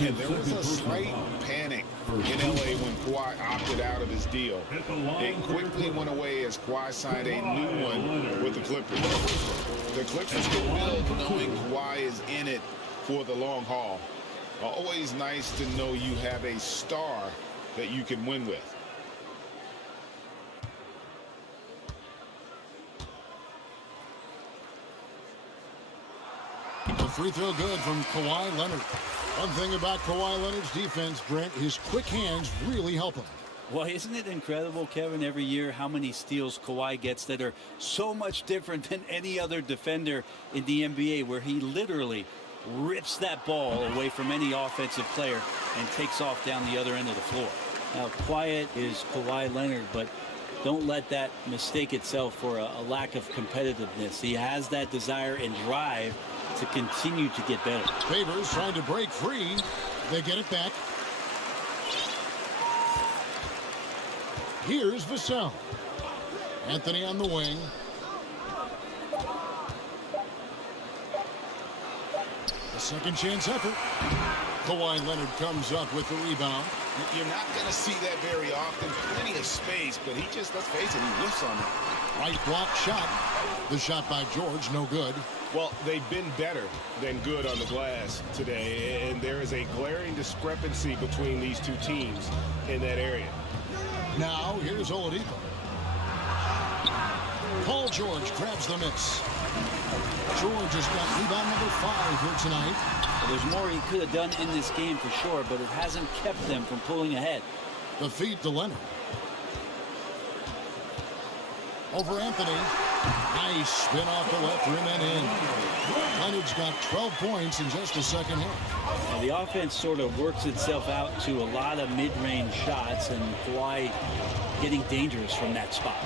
And there was a slight panic in L.A. when Kawhi opted out of his deal. It quickly went away as Kawhi signed a new one with the Clippers. The Clippers can build knowing Kawhi is in it for the long haul. Always nice to know you have a star that you can win with. The free throw good from Kawhi Leonard. One thing about Kawhi Leonard's defense, Brent, his quick hands really help him. Well, isn't it incredible, Kevin, every year how many steals Kawhi gets that are so much different than any other defender in the NBA, where he literally rips that ball away from any offensive player and takes off down the other end of the floor. Now, quiet is Kawhi Leonard, but don't let that mistake itself for a lack of competitiveness. He has that desire and drive to continue to get better. Favors trying to break free. They get it back. Here's Vassell. Anthony on the wing. A second chance effort. Kawhi Leonard comes up with the rebound. You're not going to see that very often. Plenty of space, but he just, let's face it, he whiffs on it. Right block shot. The shot by George, no good. Well, they've been better than good on the glass today, and there is a glaring discrepancy between these two teams in that area. Now, here's Oladipo. Paul George grabs the miss. George has got rebound number 5 here tonight. Well, there's more he could have done in this game for sure, but it hasn't kept them from pulling ahead. The feed to Leonard. Over Anthony. Nice spin off the left rim and in. Leonard's got 12 points in just the second half. Now, the offense sort of works itself out to a lot of mid-range shots, and Kawhi getting dangerous from that spot.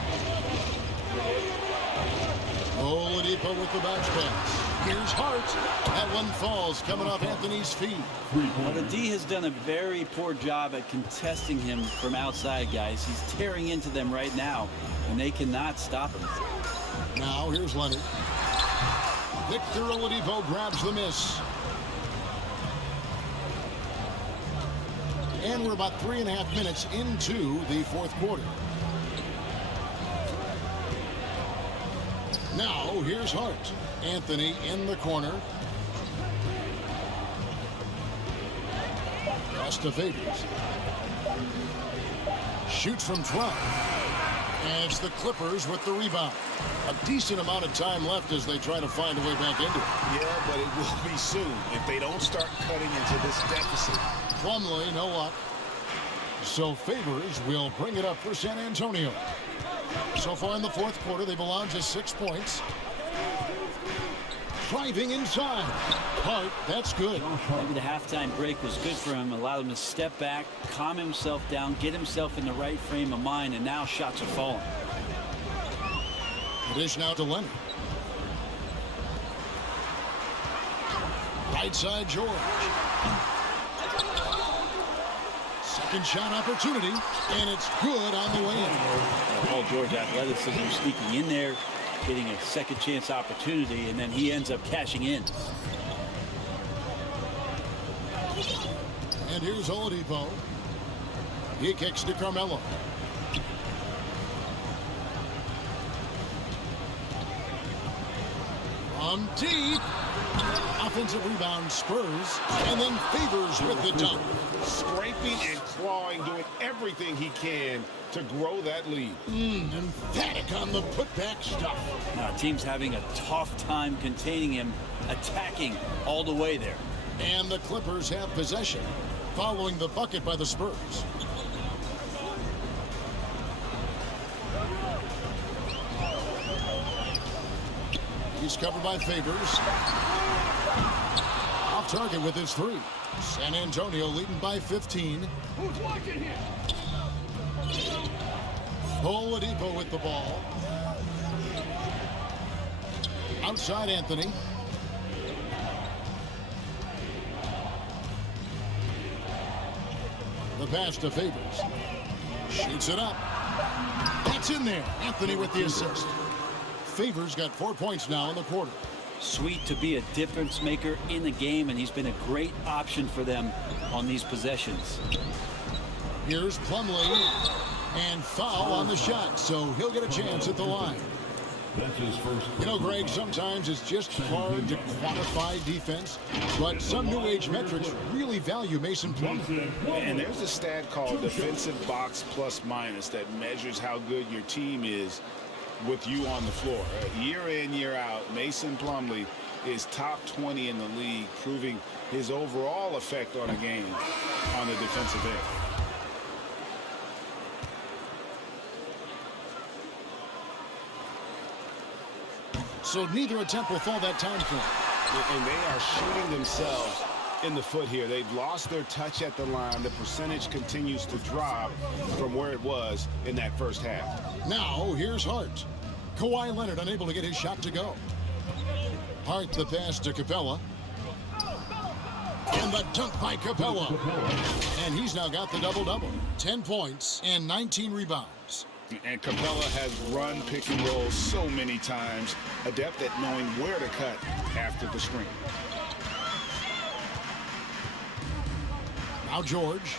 Oladipo with the bounce pass. Here's Hart. That one falls coming off Anthony's feet. Well, the D has done a very poor job at contesting him from outside, guys. He's tearing into them right now, and they cannot stop him. Now here's Leonard. Victor Oladipo grabs the miss. And we're about 3.5 minutes into the fourth quarter. Now here's Hart. Anthony in the corner. Pass to Favors. Shoots from 12. And it's the Clippers with the rebound. A decent amount of time left as they try to find a way back into it. Yeah, but it will be soon if they don't start cutting into this deficit. Plumlee, no luck. So Favors will bring it up for San Antonio. So far in the fourth quarter, they've allowed just 6 points. Driving inside. Hart, that's good. Maybe the halftime break was good for him. Allowed him to step back, calm himself down, get himself in the right frame of mind, and now shots are falling. The dish now to Leonard. Right side, George. Second shot opportunity, and it's good on the way in. Paul George athleticism sneaking in there, getting a second chance opportunity, and then he ends up cashing in. And here's Oladipo. He kicks to Carmelo. From deep. Offensive rebound, Spurs, and then Favors with the dunk. Scraping and clawing, doing everything he can to grow that lead. Emphatic on the putback stuff. Now, team's having a tough time containing him, attacking all the way there. And the Clippers have possession, following the bucket by the Spurs. He's covered by Favors. Off target with his 3. San Antonio leading by 15. Who's watching here? Oladipo with the ball. Outside Anthony. The pass to Favors. Shoots it up. That's in there. Anthony with the assist. Favors got 4 points now in the quarter. Sweet to be a difference maker in the game, and he's been a great option for them on these possessions. Here's Plumlee, and foul on the shot, so he'll get a chance at the line. That's his first. You know, Greg, sometimes it's just hard to quantify defense, but some new age metrics really value Mason Plumlee. And there's a stat called defensive box plus minus that measures how good your team is with you on the floor. Year in, year out, Mason Plumlee is top 20 in the league, proving his overall effect on a game on the defensive end. So neither attempt will fall that time frame. And they are shooting themselves in the foot here. They've lost their touch at the line. The percentage continues to drop from where it was in that first half. Now, here's Hart. Kawhi Leonard unable to get his shot to go. Hart the pass to Capella. And the dunk by Capella. And he's now got the double-double. 10 points and 19 rebounds. And Capella has run pick and roll so many times, adept at knowing where to cut after the screen. Now George.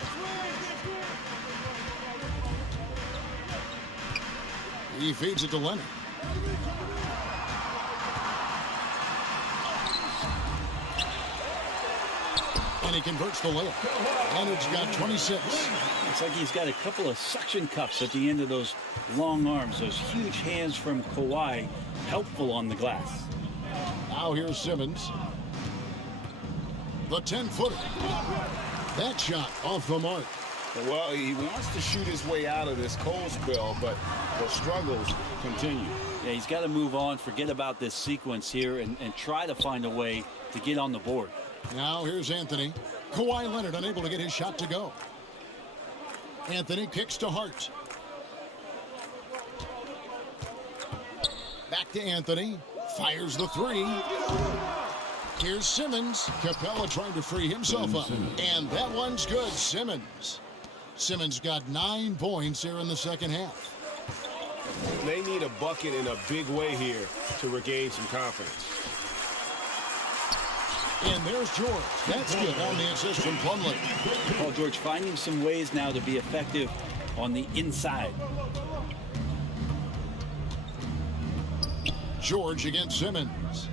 He feeds it to Leonard. And he converts the layup. Leonard's got 26. It's like he's got a couple of suction cups at the end of those long arms. Those huge hands from Kawhi, helpful on the glass. Now here's Simmons. The 10-footer. That shot off the mark. Well, he wants to shoot his way out of this cold spell, but the struggles continue. Yeah, he's got to move on, forget about this sequence here, and try to find a way to get on the board. Now here's Anthony. Kawhi Leonard unable to get his shot to go. Anthony kicks to Hart. Back to Anthony. Fires the three. Here's Simmons. Capella trying to free himself up. And that one's good. Simmons got 9 points here in the second half. They need a bucket in a big way here to regain some confidence. And there's George. That's good on the assist from Plumlee. Paul George finding some ways now to be effective on the inside. George against Simmons.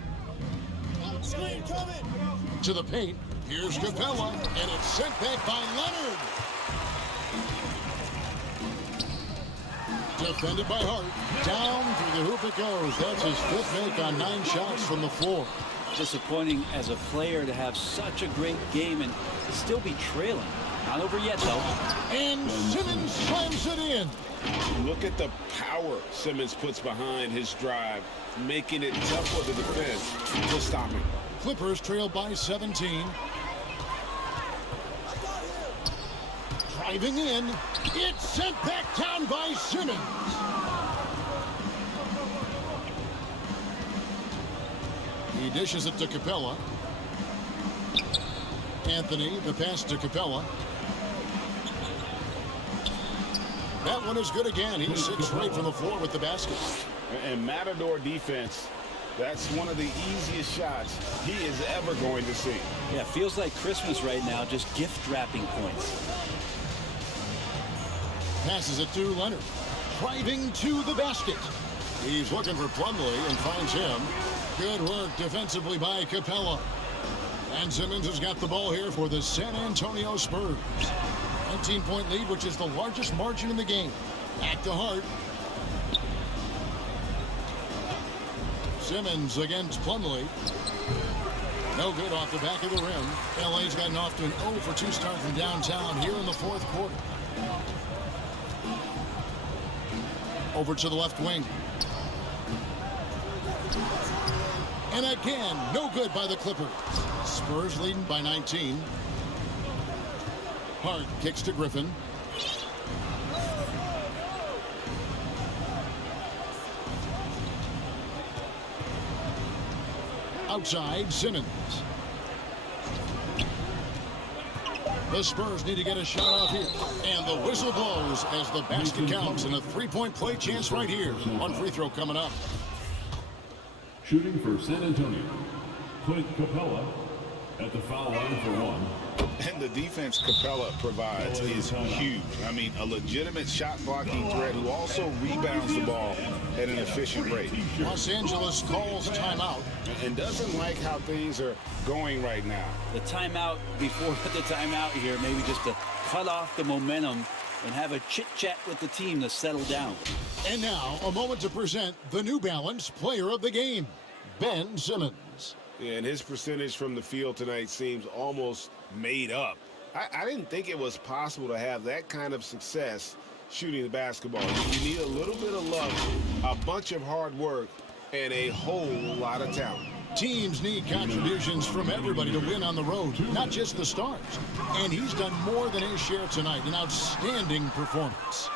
To the paint. Here's Capella. And it's sent back by Leonard. Defended by Hart. Down through the hoop it goes. That's his 5th make on 9 shots from the floor. Disappointing as a player to have such a great game and still be trailing. Not over yet, though. And Simmons slams it in. Look at the power Simmons puts behind his drive, making it tough for the defense to stop him. Clippers trail by 17. Driving in. It's sent back down by Simmons. He dishes it to Capella. Anthony, the pass to Capella. That one is good again. He's 6 straight from the floor with the basket. And Matador defense, that's one of the easiest shots he is ever going to see. Yeah, feels like Christmas right now, just gift wrapping points. Passes it to Leonard. Driving to the basket. He's looking for Plumlee and finds him. Good work defensively by Capella. And Simmons has got the ball here for the San Antonio Spurs. 19-point lead, which is the largest margin in the game. Back to Hart. Simmons against Plumlee. No good off the back of the rim. LA's gotten off to an 0-for-2 start from downtown here in the 4th quarter. Over to the left wing. And again, no good by the Clippers. Spurs leading by 19. Hart kicks to Griffin. Outside, Simmons. The Spurs need to get a shot off here. And the whistle blows as the basket counts. And a 3-point play chance right here. One free throw coming up. Shooting for San Antonio, Clint Capella at the foul line for one. And the defense Capella provides is huge. I mean, a legitimate shot-blocking threat who also rebounds the ball at an efficient rate. Los Angeles calls timeout. And doesn't like how things are going right now. The timeout before the timeout here, maybe just to cut off the momentum and have a chit-chat with the team to settle down. And now, a moment to present the New Balance Player of the Game, Ben Simmons. Yeah, and his percentage from the field tonight seems almost made up. I didn't think it was possible to have that kind of success shooting the basketball. You need a little bit of luck, a bunch of hard work, and a whole lot of talent. Teams need contributions from everybody to win on the road, not just the stars. And he's done more than his share tonight, an outstanding performance.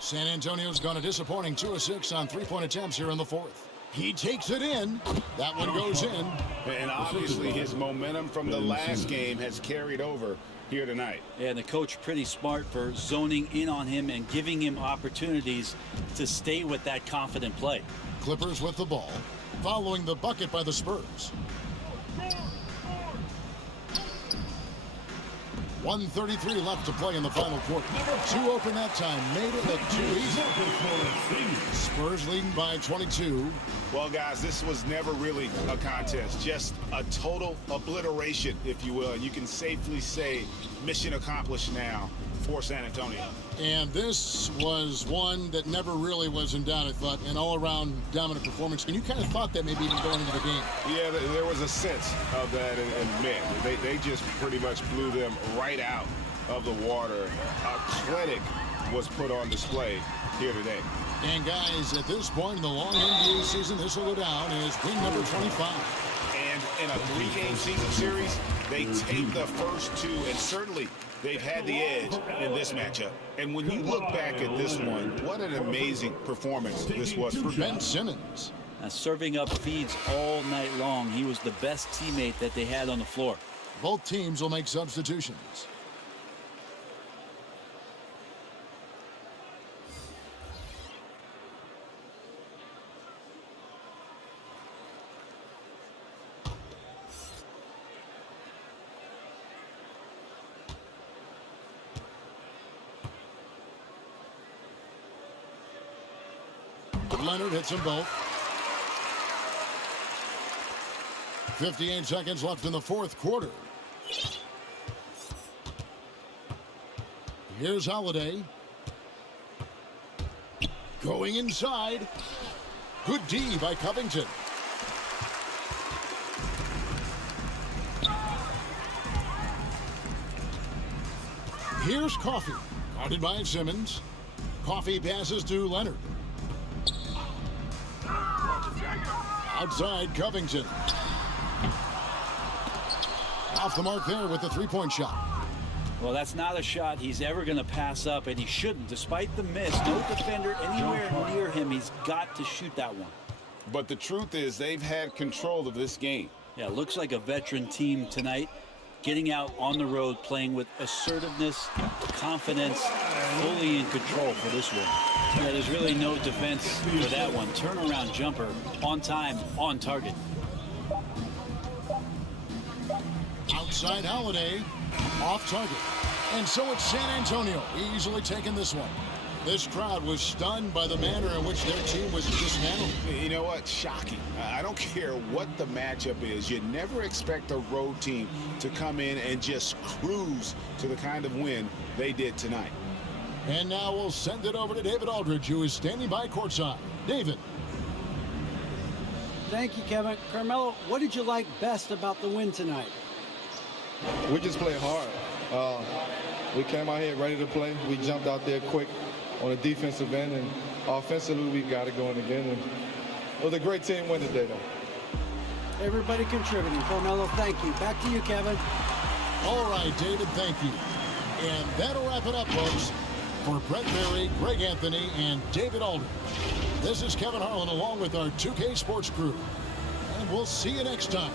San Antonio's gone a disappointing 2 of 6 on three-point attempts here in the fourth. He takes it in. That one goes in. And obviously his momentum from the last game has carried over here tonight. Yeah, and the coach pretty smart for zoning in on him and giving him opportunities to stay with that confident play. Clippers with the ball, following the bucket by the Spurs. 1:33 left to play in the final quarter. Two open that time, made it look too easy. Spurs leading by 22. Well, guys, this was never really a contest, just a total obliteration, if you will. You can safely say mission accomplished now for San Antonio. And this was one that never really was in doubt, I thought, an all-around dominant performance. And you kind of thought that maybe even going into the game. Yeah, there was a sense of that, and man, they just pretty much blew them right out of the water. A clinic was put on display here today. And guys, at this point in the long NBA season, this will go down as win number 25. And in a three-game season series, they take the first two, and certainly they've had the edge in this matchup. And when you look back at this one, what an amazing performance this was for Ben Simmons. Serving up feeds all night long. He was the best teammate that they had on the floor. Both teams will make substitutions. Leonard hits them both. 58 seconds left in the fourth quarter. Here's Holiday. Going inside. Good D by Covington. Here's Coffey. Guarded by Simmons. Coffey passes to Leonard. Outside, Covington. Off the mark there with the three-point shot. Well, that's not a shot he's ever going to pass up, and he shouldn't. Despite the miss, no defender anywhere near him. He's got to shoot that one. But the truth is they've had control of this game. Yeah, looks like a veteran team tonight, getting out on the road, playing with assertiveness, confidence, fully in control for this one. Yeah, there's really no defense for that one. Turnaround jumper, on time, on target. Outside Holiday, off target. And so it's San Antonio, easily taking this one. This crowd was stunned by the manner in which their team was dismantled. You know what? Shocking. I don't care what the matchup is. You never expect a road team to come in and just cruise to the kind of win they did tonight. And now we'll send it over to David Aldridge, who is standing by courtside. David. Thank you, Kevin. Carmelo, what did you like best about the win tonight? We just played hard. We came out here ready to play. We jumped out there quick on the defensive end, and offensively we got it going again. And it was a great team win today, though. Everybody contributing. Carmelo, thank you. Back to you, Kevin. All right, David, thank you. And that'll wrap it up, folks. For Brett Berry, Greg Anthony, and David Aldridge, this is Kevin Harlan along with our 2K Sports crew. And we'll see you next time.